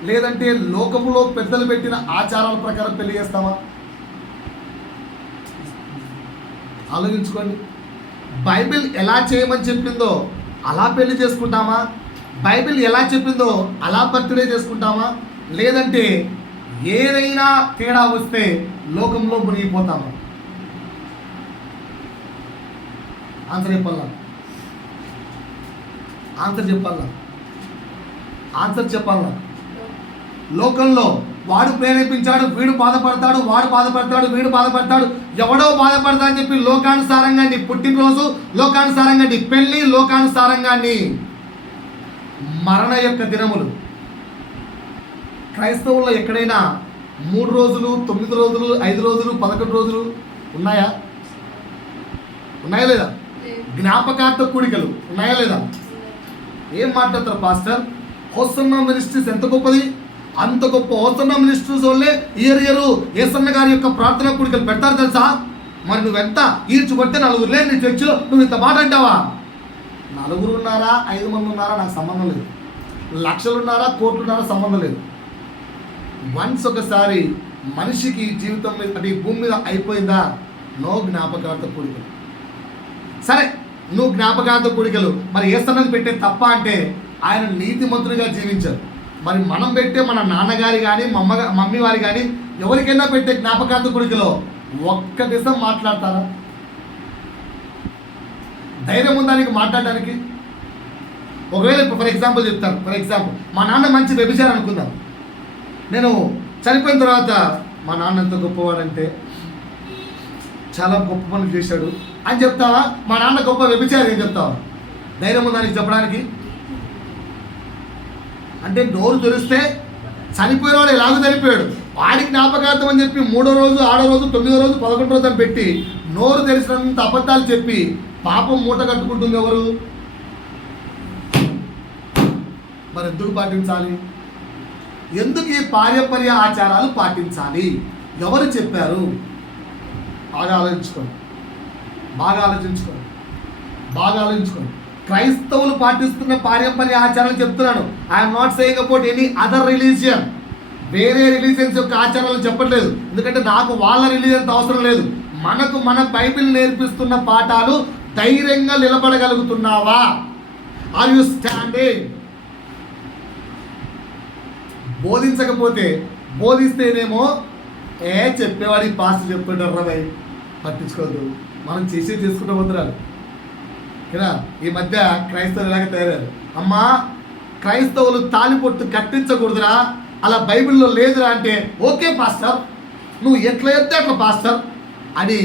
లేదంటే లోకములో పెద్దలు పెట్టిన ఆచారాల ప్రకారం పెళ్లి చేస్తామా? ఆలోచించుకోండి. బైబిల్ ఎలా చేయమని చెప్పిందో అలా పెళ్లి చేసుకుంటామా, బైబిల్ ఎలా చెప్పిందో అలా బర్త్డే చేసుకుంటామా, లేదంటే ఏదైనా తేడా వస్తే లోకంలో మునిగిపోతామా? ఆన్సర్ చెప్పాలా? ఆన్సర్ చెప్పాలా? లోకంలో వాడు ప్రేరేపించాడు, వీడు బాధపడతాడు, వాడు బాధపడతాడు, వీడు బాధపడతాడు, ఎవడో బాధపడతా అని చెప్పి లోకానుసారంగా నీ పుట్టినరోజు, లోకానుసారంగా నీ పెళ్ళి, లోకానుసారంగా నీ మరణ యొక్క దినములు. క్రైస్తవుల్లో ఎక్కడైనా 3 రోజులు, 9 రోజులు, 5 రోజులు, 11 రోజులు ఉన్నాయా? ఉన్నాయా లేదా? జ్ఞాపకార్థ కూడికలు ఉన్నాయా లేదా? ఏం మాట్లాడతారు పాస్టర్? హోసన్నా మినిస్ట్రీస్ ఎంత గొప్పది, అంత గొప్ప హోసన్నా మినిస్ట్రీస్ వాళ్ళే ఇయర్ యేసన్న గారి యొక్క ప్రార్థనా కూడికలు పెడతారు తెలుసా? మరి నువ్వెంత ఈడ్చుకొడితే 4 లేదు నీ చర్చిలో, నువ్వు ఇంత మాట అంటావా? 4 ఉన్నారా, 5 మంది ఉన్నారా నాకు సంబంధం లేదు, లక్షలు ఉన్నారా, కోట్లు ఉన్నారా సంబంధం లేదు. వన్స్ ఒకసారి మనిషికి జీవితం మీద అంటే ఈ భూమి మీద అయిపోయిందా, నో జ్ఞాపకార్థ కూడికలు. సరే, నువ్వు జ్ఞాపకార్థ కూడికలు మరి యేసన్నది పెట్టే తప్ప అంటే ఆయన నీతిమంతుడిగా జీవించారు. మరి మనం పెట్టే మన నాన్నగారి కానీ మమ్మీ వారి కానీ ఎవరికైనా పెట్టే జ్ఞాపకార్థ కూడికలో ఒక్క నిజం మాట్లాడతారా? ధైర్యం ఉందానికి మాట్లాడడానికి? ఒకవేళ ఫర్ ఎగ్జాంపుల్ చెప్తాను, మా నాన్న మంచి వ్యభిచారం అనుకుందాం, నేను చనిపోయిన తర్వాత మా నాన్న ఎంత గొప్పవాడంటే చాలా గొప్ప పనులు చేశాడు అని చెప్తావా? మా నాన్న గొప్ప వ్యభిచారి అని చెప్తావా? ధైర్యం ఉందానికి చెప్పడానికి? అంటే నోరు తెరిస్తే చనిపోయిన వాడు ఎలాగో చనిపోయాడు, వాడికి జ్ఞాపకార్థం అని చెప్పి 3వ రోజు, 6వ రోజు, 9వ రోజు, 11వ రోజు అని పెట్టి నోరు తెరిసినంత అబద్ధాలు చెప్పి పాపం మూట కట్టుకుంటుంది ఎవరు? మరి ఎందుకు పాటించాలి? ఎందుకు ఈ పారంపర్య ఆచారాలు పాటించాలి? ఎవరు చెప్పారు? బాగా ఆలోచించుకోండి. క్రైస్తవులు పాటిస్తున్న పారంపర్య ఆచారాలు చెప్తున్నాను. I'm not saying about any other religion. వేరే రిలీజియన్స్ యొక్క ఆచారాలు చెప్పట్లేదు, ఎందుకంటే నాకు వాళ్ళ రిలీజియన్స్ అవసరం లేదు. మనకు మన బైబిల్ నేర్పిస్తున్న పాఠాలు ధైర్యంగా నిలబడగలుగుతున్నావా? Are you standing? బోధించకపోతే బోధిస్తేనేమో చెప్పేవాడికి పాస్టర్ చెప్పుకుంటారు రవై, పట్టించుకోవద్దు, మనం చేసుకుంటూ పోతున్నారు కదా. ఈ మధ్య క్రైస్తవులు ఇలాగే తయారయ్యారు. అమ్మా, క్రైస్తవులు తాలిపొట్టు కట్టించకూడదురా, అలా బైబిల్లో లేదురా అంటే ఓకే పాస్టర్, నువ్వు ఎట్లా చెప్తే అట్లా పాస్టర్ అని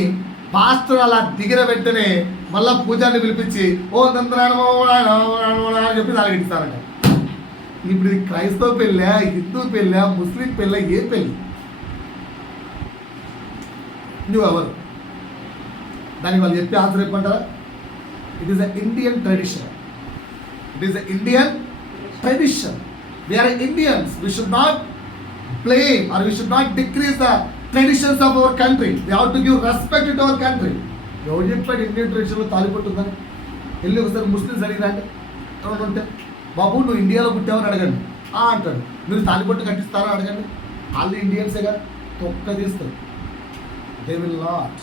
పాస్టర్ అలా దిగిన వెంటనే మళ్ళా పూజారిని పిలిపించి ఓ అని చెప్పి తాగిస్తారంట. ఇప్పుడు ఇది క్రైస్తవ పెళ్ళా, హిందూ పెళ్ళా, ముస్లిం పెళ్ళా, ఏ పెళ్ళి? నువ్వెవరు? దానికి వాళ్ళు చెప్పి ఆన్సర్ చెప్పమంటారా? It is a Indian tradition. We are Indians. We should not blame or we should not decrease the traditions of our country. We have to give respect to our country. ఎవరు చెప్పాడు Indian ట్రెడిషన్లో తాలిపట్టుందని? వెళ్ళి ఒకసారి Muslims అడిగిరంటే ఎవరు ఉంటే, బాబు నువ్వు ఇండియాలో పుట్టావని అడగండి అంటాడు. మీరు తాలిపట్టు కట్టిస్తారా అడగండి, వాళ్ళు ఇండియన్సేగా, తొక్క తీస్తారు. They will not.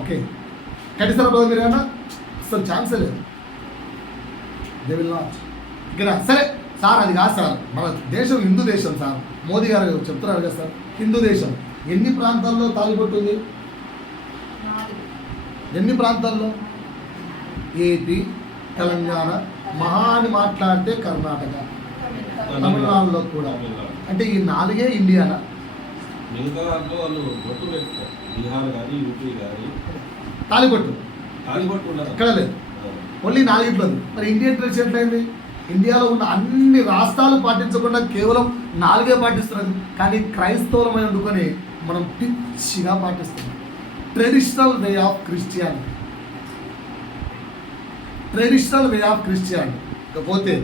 ఓకే, కట్టిస్తారా బ్రదర్ మీరు ఏమన్నా? అసలు ఛాన్సే లేదు. They will not. ఇక్కడ సరే సార్, అది కాదు సార్, మన దేశం హిందూ దేశం సార్, మోదీ గారు చెప్తున్నారు కదా సార్, హిందూ దేశం. ఎన్ని ప్రాంతాల్లో తాలిపట్టుంది? ఎన్ని ప్రాంతాల్లో? ఏపీ, తెలంగాణ, మహా అని మాట్లాడితే కర్ణాటక, తమిళనాడులో కూడా. అంటే ఈ 4 ఇండియానా? మిగతా దాంట్లో వాళ్ళు బొట్టు పెట్టుకోరు. బీహార్ కానీ, యూపీ కానీ తాలిబొట్టు తాలిబొట్టు ఉండదు. ఎక్కడ లేదు, ఓన్లీ 4 ఉంది. మరి ఇండియన్ ట్రెడిషన్ ఎట్లయింది? ఇండియాలో ఉన్న అన్ని రాష్ట్రాలు పాటించకుండా కేవలం 4 పాటిస్తున్నది. కానీ క్రైస్తవులమై వండుకొని మనం పిచ్చిగా పాటిస్తున్నాం. Traditional way of Christianity, traditional way of Christianity. ఇకపోతే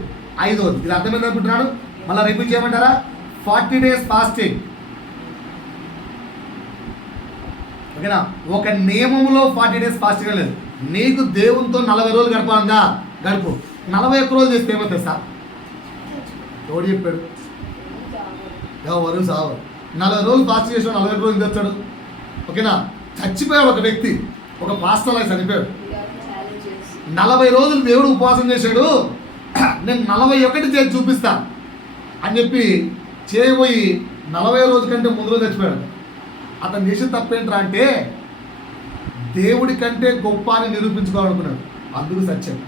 5వది, ఇది అర్థమైంది అనుకుంటున్నాను, మళ్ళీ రిపీట్ చేయమంటారా? 40 days ఫాస్టింగ్. ఓకేనా? ఒక నియమంలో 40 days ఫాస్టింగ్ లేదు. నీకు దేవునితో 40 రోజులు గడపాలంగా గడుపు. 41 రోజులు చేస్తే ఏమవుతుంది సార్? ఎవడు చెప్పాడు? ఎవరు సావు. 40 రోజులు ఫాస్టింగ్ చేసిన 41 రోజులు తెచ్చాడు. ఓకేనా? చచ్చిపోయాడు ఒక వ్యక్తి, ఒక పాస్టర్ అలా చనిపోయాడు. 40 రోజులు దేవుడు ఉపవాసం చేశాడు, నేను 41 చేసి చూపిస్తా అని చెప్పి చేయబోయి 40 రోజు కంటే ముందు రోజు చచ్చిపోయాడు. అతను చేసిన తప్పేంట్రా అంటే దేవుడి కంటే గొప్ప అని నిరూపించుకోవాలనుకున్నాడు. అందుకు సత్యం.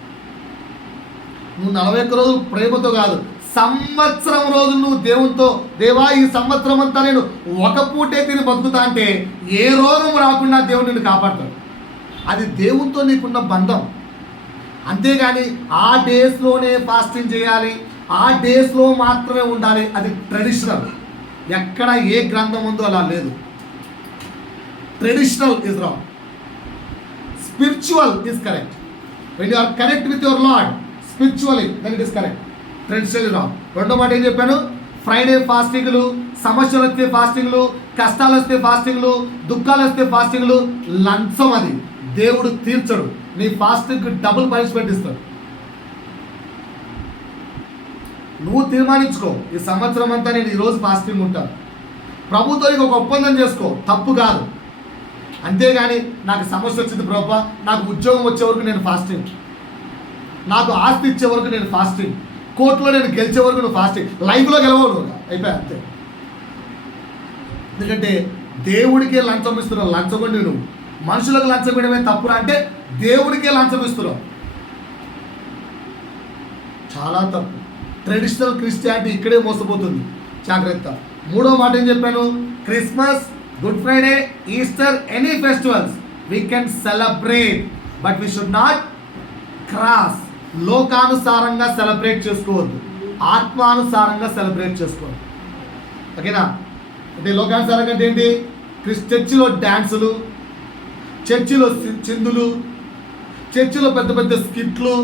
నువ్వు 41 రోజులు ప్రేమతో కాదు, సంవత్సరం రోజులు నువ్వు దేవునితో, దేవా ఈ సంవత్సరం అంతా నేను ఒక పూటే తిని బతుకుతా అంటే ఏ రోగం రాకుండా దేవుడు నిన్ను కాపాడతాడు. అది దేవునితో నీకున్న బంధం. అంతేగాని ఆ డేస్లోనే ఫాస్టింగ్ చేయాలి, ఆ డేస్లో మాత్రమే ఉండాలి, అది ట్రెడిషనల్. ఎక్కడ ఏ గ్రంథం ఉందో అలా లేదు. Traditional is wrong, spiritual is correct. When you are connect with your lord spiritually, then it is correct. Traditional is wrong. రెండో మాట ఏం చెప్పాను? ఫ్రైడే ఫాస్టింగ్లు, సమస్యలు వస్తే ఫాస్టింగ్లు, కష్టాలు వస్తే ఫాస్టింగ్లు, దుఃఖాలు వస్తే ఫాస్టింగ్లు లంచం. అది దేవుడు తీర్చడు. నీ ఫాస్టింగ్కి డబుల్ పనిష్మెంట్ ఇస్తాడు. నువ్వు తీర్మానించుకో, ఈ సంవత్సరం అంతా నేను ఈరోజు ఫాస్టింగ్ ఉంటాను. ప్రభుతో నీకు ఒక ఒప్పందం చేసుకో, తప్పు కాదు. అంతేగాని నాకు సమస్య వచ్చింది ప్రభా, నాకు ఉద్యోగం వచ్చే వరకు నేను ఫాస్టింగ్, నాకు ఆస్తి ఇచ్చే వరకు నేను ఫాస్టింగ్, కోర్టులో నేను గెలిచే వరకు నువ్వు ఫాస్టింగ్, లైఫ్లో గెలవవు నువ్వు, అయిపోయా అంతే. ఎందుకంటే దేవుడికే లంచం ఇస్తున్నావు, లంచగొండి నువ్వు. మనుషులకు లంచం ఇవ్వడమే తప్పురా అంటే దేవుడికే లంచం ఇస్తున్నావు, చాలా తప్పు. ట్రెడిషనల్ క్రిస్టియానిటీ ఇక్కడే మోసపోతుంది, జాగ్రత్త. మూడో మాట ఏం చెప్పాను? Christmas, good Friday, Easter, any festivals we can celebrate, but we should not cross. లోకానుసారంగా సెలబ్రేట్ చేసుకోవద్దు, ఆత్మానుసారంగా సెలబ్రేట్ చేసుకోవద్దు. ఓకేనా? అంటే లోకానుసారంగా అంటే ఏంటి? చర్చిలో డ్యాన్సులు, చర్చిలో చిందులు, చర్చిలో పెద్ద పెద్ద స్కిట్లు,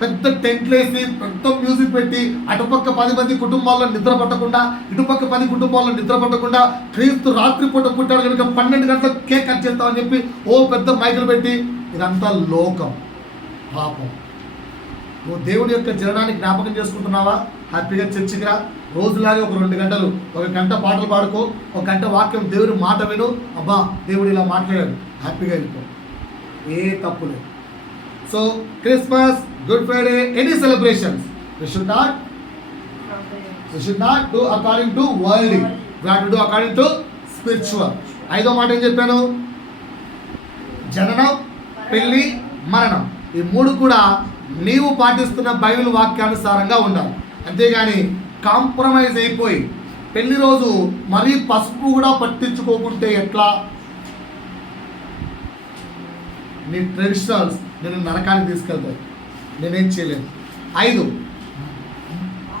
పెద్ద టెంట్లు వేసి పెద్ద మ్యూజిక్ పెట్టి అటుపక్క 10 మంది కుటుంబాల్లో నిద్ర పట్టకుండా, ఇటుపక్క 10 కుటుంబాల్లో నిద్ర పట్టకుండా, క్రీస్తు రాత్రిపూట పుట్టాడు కనుక 12 గంటలకు కేక్ కట్ చేస్తామని చెప్పి ఓ పెద్ద మైకులు పెట్టి, ఇదంతా లోకం, పాపం. నువ్వు దేవుడి యొక్క జననాన్ని జ్ఞాపకం చేసుకుంటున్నావా? హ్యాపీగా చర్చికి రా, రోజులాగే ఒక 2 గంటలు, 1 గంట పాటలు పాడుకో, 1 గంట వాక్యం దేవుడి మాట విను. అబ్బా దేవుడు ఇలా మాట్లాడాడు, హ్యాపీగా వెళ్ళిపో, ఏ తప్పు లేదు. So Christmas, good Friday, any celebrations we should not do according to worldly, we have to do according to spiritual. ఐదో మాట ఏం చెప్పాను? జననం, పెళ్లి, మరణం, ఈ 3 కూడా నీవు పాటిస్తున్న బైబిల్ వాక్యానుసారంగా ఉండాలి. అంతేగాని కాంప్రమైజ్ అయిపోయి పెళ్లి రోజు మరీ పసుపు కూడా పట్టించుకోకుంటే ఎట్లా? నీ ట్రెడిషనల్స్ నేను నరకానికి తీసుకెళ్తాయి, నేనేం చేయలేను. 5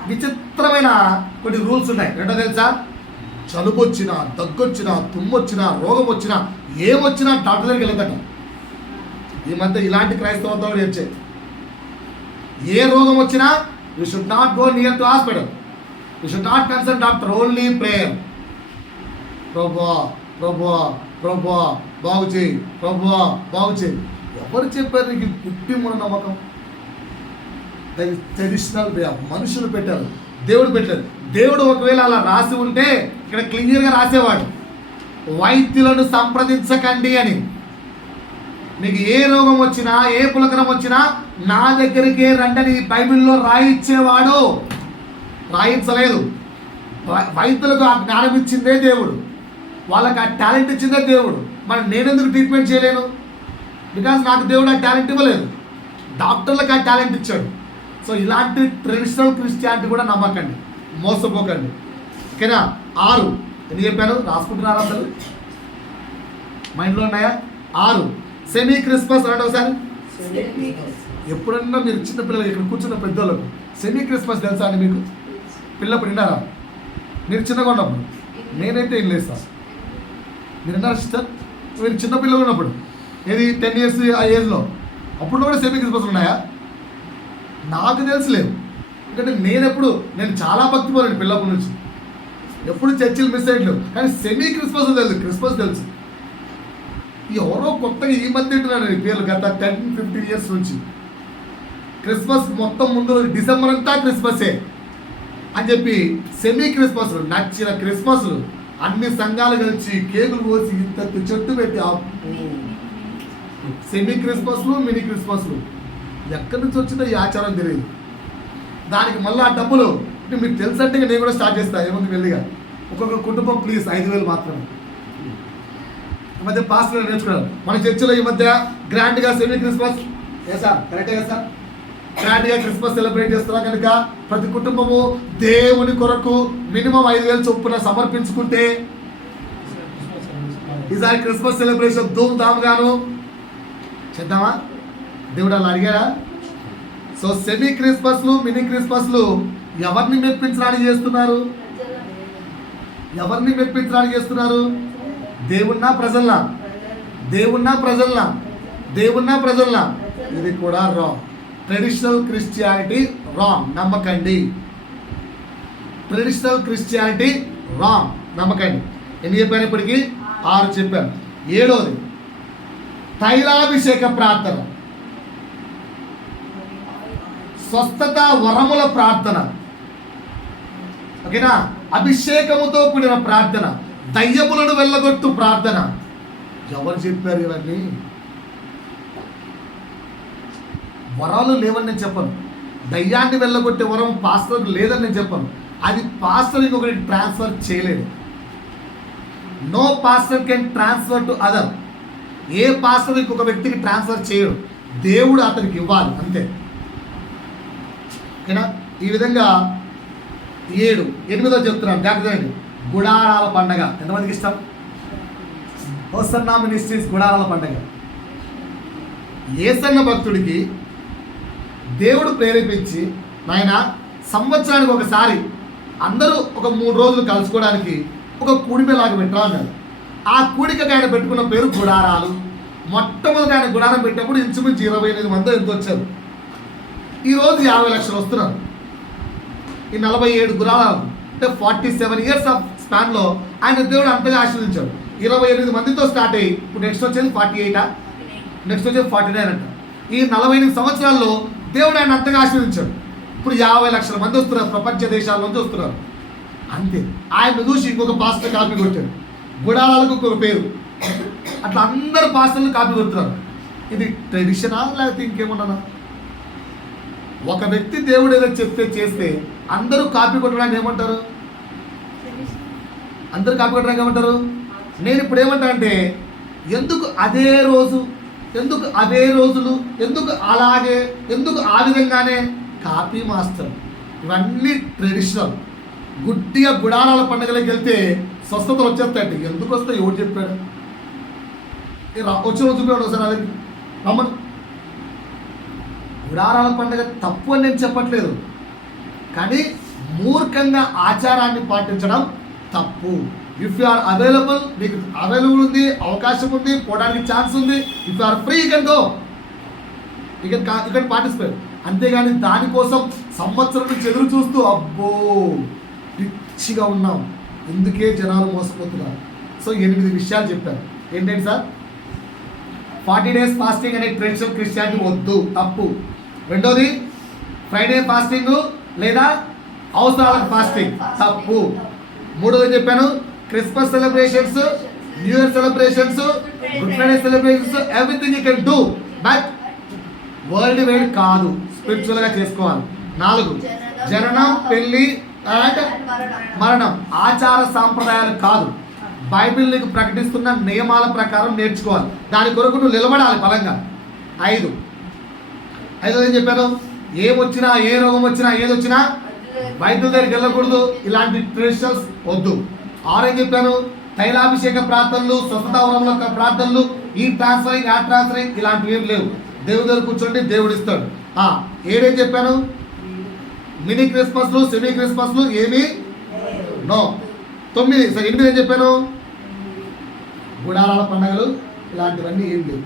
విచిత్రమైన కొన్ని రూల్స్ ఉన్నాయి. ఏంటో తెలుసా? జలుబు వచ్చినా, దగ్గొచ్చినా, తుమ్మొచ్చినా, రోగం వచ్చినా, ఏమొచ్చినా డాక్టర్ దగ్గరికి వెళ్ళదట. ఈ మధ్య ఇలాంటి క్రైస్తవంతో కూడా వచ్చాయి. ఏ రోగం వచ్చినా you should not go near to hospital, you should not consult doctor, only prayer. ప్రభువా ప్రభువా ప్రభువా బాగు చేయి, ప్రభువా బాగు చేయి. ఎవరు చెప్పారు నీకు పుట్టి మన నమ్మకం? ట్రెడిషనల్ వే ఆఫ్ మనుషులు పెట్టారు, దేవుడు పెట్టారు. దేవుడు ఒకవేళ అలా రాసి ఉంటే ఇక్కడ క్లియర్గా రాసేవాడు, వైద్యులను సంప్రదించకండి అని. మీకు ఏ రోగం వచ్చినా, ఏ పులకరం వచ్చినా నా దగ్గరికే రండని బైబిల్లో రాయించేవాడు. రాయించలేదు. వైద్యులకు ఆ జ్ఞానం ఇచ్చిందే దేవుడు, వాళ్ళకి ఆ టాలెంట్ ఇచ్చిందే దేవుడు. మరి నేనెందుకు ట్రీట్మెంట్ చేయలేను? బికాజ్ నాకు దేవుడు ఆ టాలెంట్ ఇవ్వలేదు, డాక్టర్లకు ఆ టాలెంట్ ఇచ్చాడు. సో ఇలాంటి ట్రెడిషనల్ క్రిస్టియానిటీ కూడా నమ్మకండి, మోసపోకండి. ఓకేనా? 6 ఎందుకు చెప్పాను? రాసుకుంటున్నారా అసలు? మైండ్లో ఉన్నాయా? 6 సెమీ క్రిస్మస్ అంటే ఒకసారి ఎప్పుడన్నా మీరు చిన్నపిల్లలు ఇక్కడ కూర్చున్న పెద్దోళ్ళకు సెమీ క్రిస్మస్ తెలుసా అండి మీకు? పిల్లప్పుడు విన్నారా? మీరు చిన్నగా ఉన్నప్పుడు? నేనైతే ఏం లేదు సార్. మీరు విన్నారా సిస్టర్? మీరు చిన్నపిల్లలు ఉన్నప్పుడు ఏది 10 years ఆ ఏజ్లో అప్పుడు కూడా సెమీ క్రిస్మస్ ఉన్నాయా? నాకు తెలుసులేదు. ఎందుకంటే నేను చాలా భక్తిపోరండి పిల్లప్పటి నుంచి. ఎప్పుడు చర్చిలు మిస్ అయ్యట్లేదు. కానీ సెమీ క్రిస్మస్ తెలుసు, క్రిస్మస్ తెలుసు. ఎవరో కొత్తగా ఈ మధ్య తింటున్నాడు ఈ పేర్లు గత 10-15 years నుంచి. క్రిస్మస్ మొత్తం ముందు డిసెంబర్ అంతా క్రిస్మసే అని చెప్పి సెమీ క్రిస్మస్లు నచ్చిన క్రిస్మస్లు అన్ని సంఘాలు కలిసి కేకులు కోసి ఇంత చెట్టు పెట్టి సెమీ క్రిస్మస్లు మినీ క్రిస్మస్లు ఎక్కడి నుంచి వచ్చిందో ఈ ఆచారం తెలియదు. దానికి మళ్ళీ ఆ డబ్బులు అంటే మీకు తెలుసు అంటే నేను కూడా స్టార్ట్ చేస్తాను. ఏముంది వెళ్ళిగా ఒక్కొక్క కుటుంబం ప్లీజ్ 5,000 మాత్రమే. ఈ మధ్య పాస్టర్ నేర్చుకున్నారు మన చర్చిలో. ఈ మధ్య గ్రాండ్గా సెమీ క్రిస్మస్ సార్ కరెక్టే కదా సార్? గ్రాండ్గా క్రిస్మస్ సెలబ్రేట్ చేస్తున్నా కనుక ప్రతి కుటుంబము దేవుని కొరకు మినిమం 5,000 చొప్పున సమర్పించుకుంటే ఈసారి క్రిస్మస్ సెలబ్రేషన్ ధూమ్ ధామ్ గాను చేద్దామా? దేవుడు అలా అడిగాడా? సో సెమీ క్రిస్మస్లు మినీ క్రిస్మస్లు ఎవరిని మెప్పించడానికి చేస్తున్నారు? ఎవరిని మెప్పించడానికి చేస్తున్నారు? దేవున్నా ప్రజల్లా? దేవున్నా ప్రజల్లా? దేవున్నా ప్రజల్లా? ఇది కూడా రాంగ్. ట్రెడిషనల్ క్రిస్టియానిటీ రాంగ్, నమ్మకండి. ట్రెడిషనల్ క్రిస్టియానిటీ రాంగ్, నమ్మకండి. ఎన్ని చెప్పాను ఇప్పటికీ? 6 చెప్పాను. 7వది తైలాభిషేక ప్రార్థన, స్వస్థత వరముల ప్రార్థన. ఓకేనా? అభిషేకముతో కూడిన ప్రార్థన, దయ్యములను వెళ్ళగొట్టు ప్రార్థన. ఎవరు చెప్పారు ఇవన్నీ? వరాలు లేవని నేను చెప్పను. దయ్యాన్ని వెళ్ళగొట్టే వరం పాస్టర్కి లేదని నేను చెప్పను. అది పాస్టర్ ఇంకొకటి ట్రాన్స్ఫర్ చేయలేదు. No pastor can transfer to other. ఏ పాస్టర్ ఇంకొక వ్యక్తికి ట్రాన్స్ఫర్ చేయడు. దేవుడు అతనికి ఇవ్వాలి అంతే. ఓకేనా? ఈ విధంగా 8వ చెప్తున్నాను జాగ్రత్త. గుడారాల పండగ ఎంతమందికి ఇష్టం? హోసన్నా మినిస్ట్రీస్ గుడారాల పండగ. యేసన్న భక్తుడికి దేవుడు ప్రేరేపించి నాయన సంవత్సరానికి ఒకసారి అందరూ ఒక 3 రోజులు కలుసుకోవడానికి ఒక కూడికలాగా పెట్టరా అన్నాడు. ఆ కూడికకి ఆయన పెట్టుకున్న పేరు గుడారాలు. మొట్టమొదటి ఆయన గుడారం పెట్టినప్పుడు ఇంచుమించు 28 మంది ఎంత వచ్చారు. ఈరోజు 50 లక్షలు వస్తున్నారు. ఈ 47 గుడారాలు అంటే 47 years ఆఫ్ స్పాన్లో ఆయన దేవుడు అంతగా ఆశీర్వదించాడు. 28 మందితో స్టార్ట్ అయ్యి ఇప్పుడు నెక్స్ట్ వచ్చేది 48, నెక్స్ట్ వచ్చేది 49 అంట. ఈ 48 సంవత్సరాల్లో దేవుడు ఆయన అంతగా ఆశీర్వదించాడు. ఇప్పుడు 50 లక్షల మంది వస్తున్నారు, ప్రపంచ దేశాల నుంచి వస్తున్నారు. అంతే. ఆయన చూసి ఇంకొక పాస్టర్ కాపీ కొట్టాడు. గుడారాలకు ఇంకొక పేరు. అట్లా అందరు పాస్టర్లు కాపీ కొడుతున్నారు. ఇది ట్రెడిషనా లేకపోతే ఇంకేమన్నా? ఒక వ్యక్తి దేవుడు ఏదో చెప్తే చేస్తే అందరూ కాపీ కొట్టడానికి ఏమంటారు? అందరూ కాపీ కొట్టడానికి ఏమంటారు? నేను ఇప్పుడు ఏమంటా అంటే ఎందుకు అదే రోజు, ఎందుకు అవే రోజులు, ఎందుకు అలాగే, ఎందుకు ఆ విధంగానే? Copy master. ఇవన్నీ ట్రెడిషనల్. గుడ్డిగా గుడారాల పండుగలకు వెళ్తే స్వస్థతలు వచ్చేస్తాయంటే ఎందుకు వస్తాయి? ఎవరు చెప్పాడు? వచ్చిన రోజు చూపాడు ఒకసారి అది రమ్మను. గుడారాల పండుగ తప్పు అని నేను చెప్పట్లేదు, కానీ మూర్ఖంగా ఆచారాన్ని పాటించడం తప్పు. ఇఫ్ యు ఆర్ అవైలబుల్, మీకు అవైలబుల్ ఉంది, అవకాశం ఉంది, పోవడానికి ఛాన్స్ ఉంది. If you are free you can go, you can participate. అంతేగాని దానికోసం సంవత్సరం నుంచి ఎదురు చూస్తూ అబ్బో పిచ్చిగా ఉన్నాం. ఎందుకే జనాలు మోసపోతున్నారు. సో 8 విషయాలు చెప్పారు. ఏంటంటే సార్ 40 days ఫాస్టింగ్ అనే ట్రెడిషనల్ క్రిస్టియానిటీ వద్దు, తప్పు. రెండోది ఫ్రైడే ఫాస్టింగ్ లేదా అవసరాలకు ఫాస్టింగ్ తప్పు. మూడోది చెప్పాను Christmas celebrations, new year celebrations, good Friday celebrations everything you can do, but world wide కాదు, స్పిరిచువల్గా చేసుకోవాలి. 4 జననం, పెళ్లి అండ్ మరణం ఆచార సాంప్రదాయాలు కాదు, బైబిల్ నీకు ప్రకటిస్తున్న నియమాల ప్రకారం నేర్చుకోవాలి. దాని కొరకు నువ్వు నిలబడాలి బలంగా. 5 ఏం చెప్పాను? ఏమొచ్చినా, ఏ రోగం వచ్చినా, ఏదొచ్చినా వైద్యుల దగ్గరికి వెళ్ళకూడదు. ఇలాంటి ట్రెడిషనల్స్ వద్దు. 6 ఏం చెప్పాను? తైలాభిషేక ప్రార్థనలు, స్వస్థత వరముల యొక్క ప్రార్థనలు, ఈ ట్రాన్స్ఫరింగ్ ఆ ట్రాన్స్ఫరింగ్ ఇలాంటివి ఏం లేవు. దేవుడి దగ్గర కూర్చోండి, దేవుడు ఇస్తాడు. ఏడేం చెప్పాను? మినీ క్రిస్మస్లు, సెమీ క్రిస్మస్లు ఏమీ నో. 9 సరే 8 ఏం చెప్పాను? గుడారాల పండుగలు ఇలాంటివన్నీ ఏం లేవు.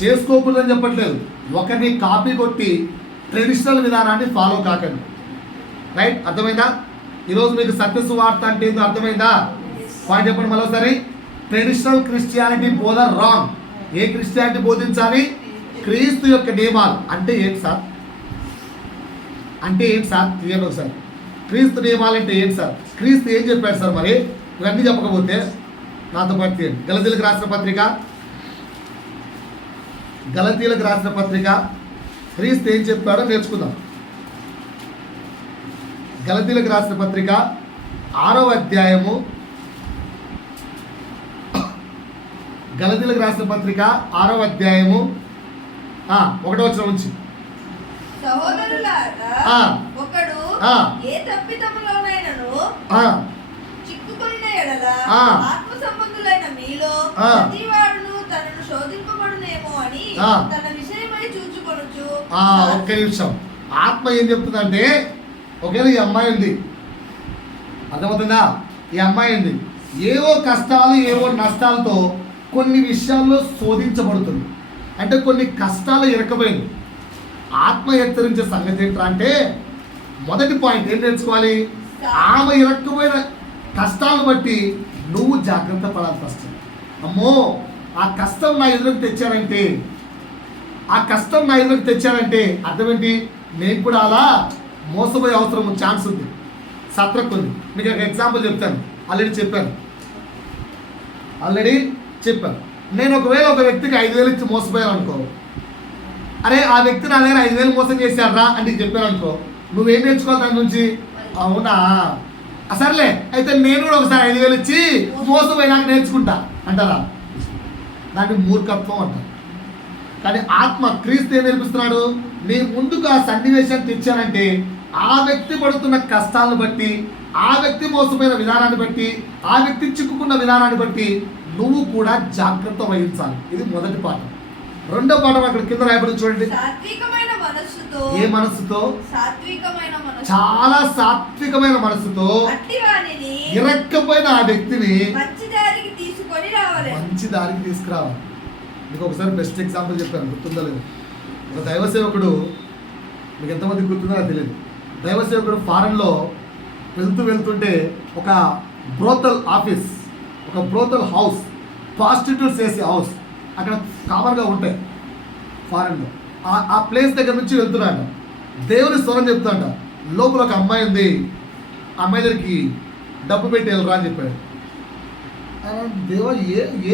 చేసుకోకూడదని చెప్పట్లేదు, ఒకరిని కాపీ కొట్టి ట్రెడిషనల్ విధానాన్ని ఫాలో కాకండి. రైట్, అర్థమైందా? ఈరోజు మీకు సత్య సువార్త అంటే ఏందో అర్థమైందా? పాయింట్ చెప్పండి మరోసారి. ట్రెడిషనల్ క్రిస్టియానిటీ బోధ రాంగ్. ఏ క్రిస్టియానిటీ బోధించాలి? క్రీస్తు యొక్క నియమాలు. అంటే ఏంటి సార్? అంటే ఏంటి సార్? తీయండి ఒకసారి. క్రీస్తు నియమాలు అంటే ఏంటి సార్? క్రీస్తు ఏం చెప్పాడు సార్? మరి ఇవన్నీ చెప్పకపోతే నాతో పాటు తీయండి. గలతీలకు రాసిన పత్రిక, గలతీలకు రాసిన పత్రిక, క్రీస్తు ఏం చెప్పాడో నేర్చుకుందాం. గలతీలకు రాసిన పత్రిక 6వ అధ్యాయము, గలతీలకు రాసిన పత్రిక 6వ అధ్యాయము 1వ వచనం నుంచి. సహోదరులారా, ఒకడు ఏ తప్పిదములోనైనను చిక్కుకొనిన ఎడల ఆత్మ సంబంధులైన మీలో ప్రతివాడును తనను శోధింపబడునేమో అని తన విషయమై చూచుకొనుచు. ఒక్క నిమిషం. ఆత్మ ఏం చెప్తుందంటే, ఒకవేళ ఈ అమ్మాయి ఉంది, అర్థమవుతుందా? ఈ అమ్మాయి ఉంది, ఏవో కష్టాలు ఏవో నష్టాలతో కొన్ని విషయాల్లో శోధించబడుతుంది. అంటే కొన్ని కష్టాలు ఇరకపోయింది. ఆత్మ హెచ్చరించే సంగతి ఏంట్రా అంటే, మొదటి పాయింట్ ఏం నేర్చుకోవాలి? ఆమె ఇరక్కపోయిన కష్టాలను బట్టి నువ్వు జాగ్రత్త పడాలి ఫస్ట్. అమ్మో, ఆ కష్టం నా ఎదురుకు తెచ్చానంటే, ఆ కష్టం నా ఎదురుకు తెచ్చానంటే అర్థం ఏంటి? నేను కూడా అలా మోసపోయే అవసరం ఛాన్స్ ఉంది, సత్రకు ఉంది. మీకు ఒక ఎగ్జాంపుల్ చెప్తాను. ఆల్రెడీ చెప్పాను. నేను ఒకవేళ ఒక వ్యక్తికి 5,000 ఇచ్చి మోసపోయాను అనుకో, అరే ఆ వ్యక్తి నా దగ్గర 5,000 మోసం చేశాడు రా అని నీకు చెప్పాను అనుకో, నువ్వేం నేర్చుకోవాలి దాని నుంచి? అవునా, సర్లే అయితే నేను కూడా ఒకసారి 5,000 ఇచ్చి మోసపోయినాక నేర్చుకుంటా అంటారా? దాన్ని మూర్ఖత్వం అంటారు. కానీ ఆత్మ, క్రీస్తు ఏం నేర్పిస్తున్నాడు? నీ ముందుకు ఆ సన్నివేశాన్ని తెచ్చానంటే ఆ వ్యక్తి పడుతున్న కష్టాలను బట్టి, ఆ వ్యక్తి మోసపోయిన విధానాన్ని బట్టి, ఆ వ్యక్తి చిక్కుకున్న విధానాన్ని బట్టి నువ్వు కూడా జాగ్రత్త వహించాలి. ఇది మొదటి పాఠం. రెండో పాఠం అక్కడ కింద రాయబడి చూడండి. సాత్వికమైన మనస్సుతో, ఏ మనస్సుతో? సాత్వికమైన మనస్సు, చాలా సాత్వికమైన మనస్సుతో అట్టివానిని, ఇరక్కపోయిన ఆ వ్యక్తిని మంచి దారికి తీసుకొని రావాలి. మంచి దారికి తీసుకురావాలి. మీకు ఒకసారి బెస్ట్ ఎగ్జాంపుల్ చెప్పాను, గుర్తుందో లేదు. ఒక దైవ సేవకుడు, మీకు ఎంతమంది గుర్తుందో నాకు తెలియదు, దైవ సేవకుడు ఫారెన్లో వెళ్తుంటే ఒక బ్రోతల్ ఆఫీస్, ఒక బ్రోతల్ హౌస్, ప్రాస్టిట్యూట్స్ చేసే హౌస్ అక్కడ కామన్గా ఉంటాయి ఫారెన్లో. ఆ ప్లేస్ దగ్గర నుంచి వెళ్తున్నాడు. దేవుని స్వరం చెప్తాడ, లోపల ఒక అమ్మాయి ఉంది, ఆ అమ్మాయి దగ్గరికి డబ్బు పెట్టి వెళ్ళరా అని చెప్పాడు. దేవా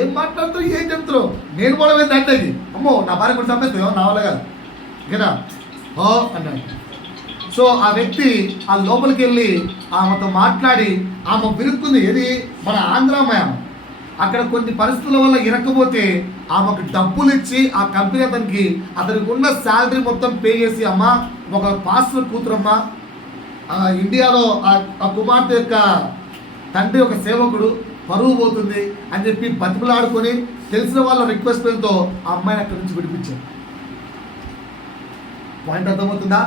ఏం మాట్లాడుతావు, ఏం చెప్తున్నావు? నేను కూడా వెళ్ళి దాంట్లోకి, అమ్మో నా భార్య కూడా చంపేస్తావు, నా వల్ల కాదు ఓకేనా అన్నాడు. సో ఆ వ్యక్తి ఆ లోపలికి వెళ్ళి ఆమెతో మాట్లాడి, ఆమె విరుక్కుంది. ఏది? మన ఆంధ్ర అమ్మాయి. అక్కడ కొన్ని పరిస్థితుల వల్ల ఇరక్కపోతే ఆమెకు డబ్బులు ఇచ్చి ఆ కంపెనీ అతనికి ఉన్న శాలరీ మొత్తం పే చేసి, అమ్మ ఒక పాస్టర్ కూతురమ్మ, ఇండియాలో ఆ కుమార్తె యొక్క తండ్రి ఒక సేవకుడు, పరువు పోతుంది అని చెప్పి బతిమలాడుకొని తెలిసిన వాళ్ళ రిక్వెస్ట్లతో ఆ అమ్మాయిని అక్కడి నుంచి విడిపించారు. పాయింట్ అర్థమవుతుందా?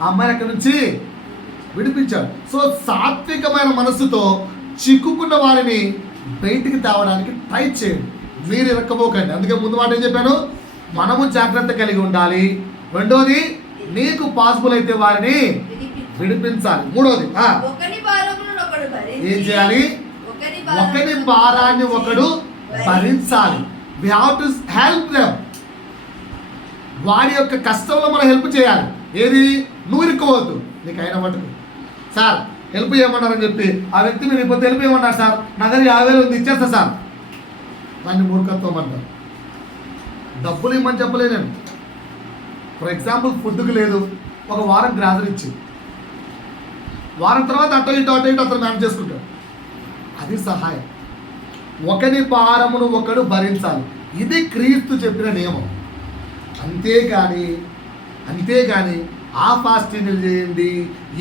ఆ అమ్మాయిని అక్కడి నుంచి విడిపించాడు. సో సాత్వికమైన మనస్సుతో చిక్కుకున్న వారిని బయటికి తేవడానికి ట్రై చేయండి, మీరు ఇరక్కపోకండి. అందుకే ముందు మాట ఏం చెప్పాను? మనము జాగ్రత్త కలిగి ఉండాలి. రెండోది, నీకు పాసిబుల్ అయితే వారిని విడిపించాలి. మూడోది, ఏం చేయాలి? ఒకరి భారాన్ని ఒకడు భరించాలి. We have to help them. వాడి యొక్క కష్టంలో మనం హెల్ప్ చేయాలి. ఏది? నువ్వు ఇరుక్కోవద్దు, నీకు అయిన మటుకు. సార్ హెల్ప్ చేయమన్నారని చెప్పి ఆ వ్యక్తి మీరు ఇప్పుడు హెల్ప్ చేయమన్నారు సార్, నా దగ్గర 50,000 ఉంది ఇచ్చేస్తా సార్, దాన్ని మూర్ఖత్వం అంటారు. డబ్బులు ఇవ్వమని చెప్పలేదు నేను. ఫర్ ఎగ్జాంపుల్ ఫుడ్కి లేదు, ఒక వారం గ్రాసరీ ఇచ్చి వారం తర్వాత అటో ఇటో అతను మేనేజ్ చేసుకుంటాడు. అది సహాయం. ఒకరి భారమును ఒకడు భరించాలి. ఇది క్రీస్తు చెప్పిన నియమం. అంతేగాని ఆ ఫాస్టింగ్లు చేయండి,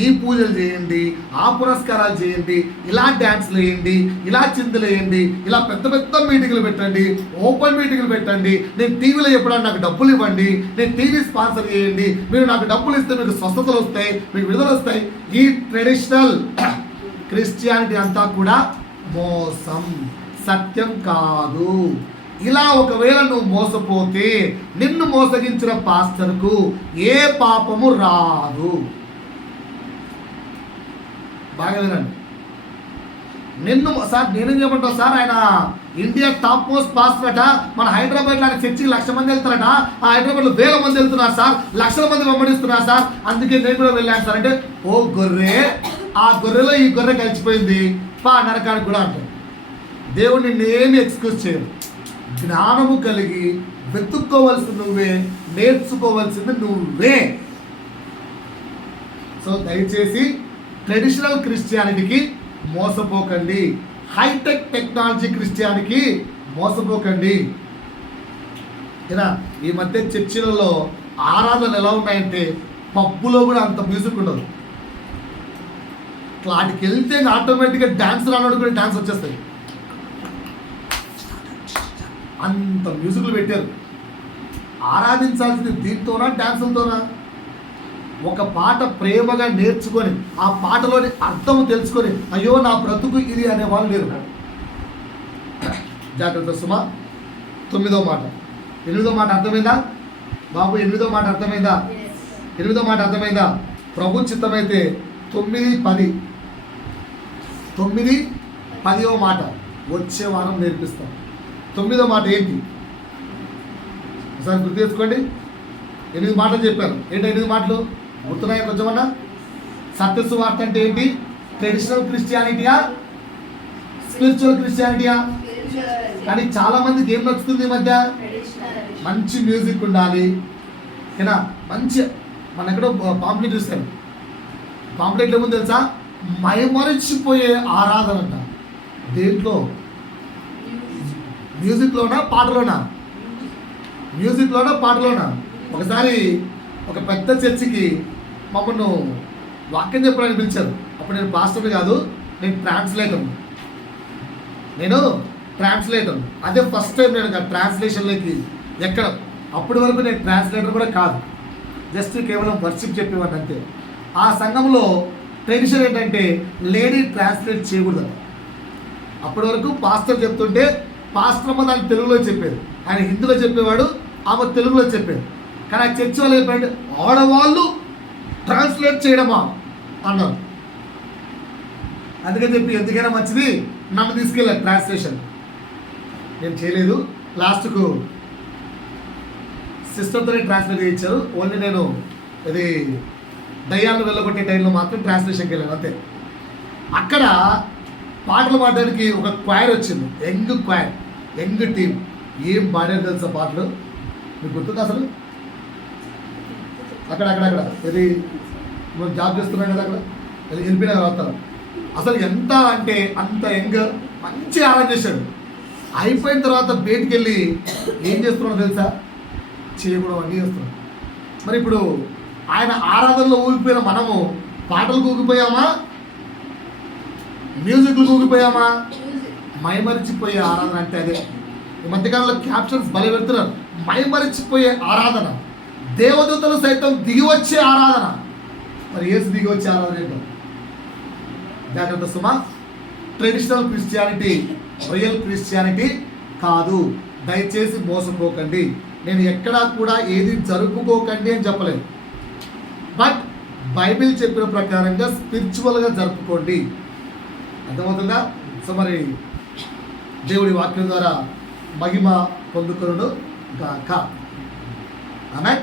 ఈ పూజలు చేయండి, ఆ పురస్కారాలు చేయండి, ఇలా డ్యాన్స్లు వేయండి, ఇలా చింతలు వేయండి, ఇలా పెద్ద పెద్ద మీటింగ్లు పెట్టండి, ఓపెన్ మీటింగ్లు పెట్టండి, నేను టీవీలో చెప్పడానికి నాకు డబ్బులు ఇవ్వండి, నేను టీవీ స్పాన్సర్ చేయండి, మీరు నాకు డబ్బులు ఇస్తే మీకు స్వస్థతలు వస్తాయి, మీకు విడుదల వస్తాయి. ఈ ట్రెడిషనల్ క్రిస్టియానిటీ అంతా కూడా మోసం, సత్యం కాదు. ఇలా ఒకవేళ నువ్వు మోసపోతే నిన్ను మోసగించిన పాస్టర్కు ఏ పాపము రాదు. బాగా వినండి. నిన్ను సార్ నేనేం చెప్పంటావు సార్, ఆయన ఇండియా టాప్ మోస్ట్ పాస్టర్ అట, మన హైదరాబాద్లో ఆయన చర్చికి 1,00,000 మంది వెళ్తారట, ఆ హైదరాబాద్లో 1,000 మంది వెళ్తున్నారు సార్, 1,00,000 మంది వెంబడిస్తున్నారు సార్, అందుకే నేను కూడా వెళ్ళాను సార్ అంటే, ఓ గొర్రె, ఆ గొర్రెలో ఈ గొర్రె కలిసిపోయింది, పా నరకానికి కూడా అంటారు. దేవుడు నిన్నేమి ఎక్స్క్యూజ్ చేయరు. జ్ఞానము కలిగి వెతుక్కోవలసింది నువ్వే, నేర్చుకోవాల్సింది నువ్వే. సో దయచేసి ట్రెడిషనల్ క్రిస్టియానిటీకి మోసపోకండి, హైటెక్ టెక్నాలజీ క్రిస్టియానిటీకి మోసపోకండి. ఇలా ఈ మధ్య చర్చిలలో ఆరాధనలు ఎలా ఉన్నాయంటే పబ్బులో కూడా అంత మ్యూజిక్ ఉండదు. వాటికి వెళ్తే ఆటోమేటిక్గా డ్యాన్స్ రానోడు కూడా డ్యాన్స్ వచ్చేస్తాయి, అంత మ్యూజిక్లు పెట్టారు. ఆరాధించాల్సింది దీంతోనా డ్యాన్సులతోనా? ఒక పాట ప్రేమగా నేర్చుకొని ఆ పాటలోని అర్థం తెలుసుకొని అయ్యో నా బ్రతుకు ఇది అనే వాళ్ళు లేరు. జాగ్రత్త సుమా. 9వ మాట, 8వ మాట అర్థమైందా బాబు? 8వ మాట అర్థమైందా? 8వ మాట అర్థమైందా? ప్రభు చిత్తమైతే 9, 10, 9, 10వ మాట వచ్చే వారం నేర్పిస్తాం. 9వ మాట ఏంటి ఒకసారి గుర్తు తెచ్చుకోండి. 8 మాటలు చెప్పారు. ఏంటి 8 మాటలు గుర్తున్నాయా కొంచెమన్నా? సత్యసు వార్త అంటే ఏంటి? ట్రెడిషనల్ క్రిస్టియానిటీయా, స్పిరిచువల్ క్రిస్టియానిటీయా? కానీ చాలా మందికి ఏం నచ్చుతుంది ఈ మధ్య? మంచి మ్యూజిక్ ఉండాలి, ఓకేనా? మంచి మన ఎక్కడో పాంప్లెట్ చూస్తాను, పాంప్లెట్లు ఏముంది తెలుసా? మైమరిచిపోయే ఆరాధన అంట. దేంట్లో? మ్యూజిక్లోనా పాటలోనా? మ్యూజిక్లోనా పాటలోనా? ఒకసారి ఒక పెద్ద చర్చికి మమ్మల్ని వాక్యం చెప్పడానికి పిలిచారు. అప్పుడు నేను పాస్టర్ని కాదు, నేను ట్రాన్స్లేటర్. అదే ఫస్ట్ టైం నేను ట్రాన్స్లేషన్లోకి ఎక్కడ. అప్పటి వరకు నేను ట్రాన్స్లేటర్ కూడా కాదు, జస్ట్ కేవలం వర్షిప్ చెప్పేవాడిని అంతే. ఆ సంఘంలో ట్రెడిషన్ ఏంటంటే లేడీ ట్రాన్స్లేట్ చేయకూడదు. అప్పటి వరకు పాస్టర్ చెప్తుంటే పాస్టర్ అమ్మ దాన్ని తెలుగులో చెప్పేది, ఆయన హిందీలో చెప్పేవాడు, ఆమె తెలుగులో చెప్పేది. కానీ ఆ చర్చ్ వాళ్ళు ఏంటంటే ఆడవాళ్ళు ట్రాన్స్లేట్ చేయడమా అన్నారు. అందుకని చెప్పి ఎందుకైనా మంచిది నన్ను తీసుకెళ్ళారు ట్రాన్స్లేషన్. నేను చేయలేదు, లాస్ట్కు సిస్టర్తోనే ట్రాన్స్లేట్ చేయించారు. ఓన్లీ నేను ఇది దయ్యాలను వెళ్ళగొట్టే టైంలో మాత్రం ట్రాన్స్లేషన్కి వెళ్ళాను అంతే. అక్కడ పాటలు పాడడానికి ఒక క్వైర్ వచ్చింది, యంగ్ టీం. ఏం పాడారు తెలుసా పాటలు? మీకు గుర్తుంది అసలు? అక్కడ ఇది నువ్వు జాబ్ చేస్తున్నావు కదా, అక్కడ వెళ్ళిపోయినా వస్తారు. అసలు ఎంత అంటే అంత యంగ్, మంచి ఆరాధన చేశాడు. అయిపోయిన తర్వాత బయటికి వెళ్ళి ఏం చేస్తున్నాడో తెలుసా? చేయకూడదు అన్నీ చేస్తున్నాడు. మరి ఇప్పుడు ఆయన ఆరాధనలో ఊగిపోయిన మనము పాటలకు ఊగిపోయామా, మ్యూజిక్లు ఊగిపోయామా? మైమరిచిపోయే ఆరాధన అంటే అదే. ఈ మధ్యకాలంలో క్యాప్షన్స్ బలి పెడుతున్నారు, మైమరిచిపోయే ఆరాధన, దేవదూతలు సైతం దిగి వచ్చే ఆరాధన. మరి ఏసు దిగి వచ్చే ఆరాధన ఏంటో జాగ్రత్త సుమా. ట్రెడిషనల్ క్రిస్టియానిటీ రియల్ క్రిస్టియానిటీ కాదు. దయచేసి మోసపోకండి. నేను ఎక్కడా కూడా ఏది జరుపుకోకండి అని చెప్పలేదు, బట్ బైబిల్ చెప్పిన ప్రకారంగా స్పిరిచువల్గా జరుపుకోండి. అర్థమవుతుందా? సో మరి దేవుడి వాక్యం ద్వారా మహిమ పొందుకొనును గాక. ఆమేన్.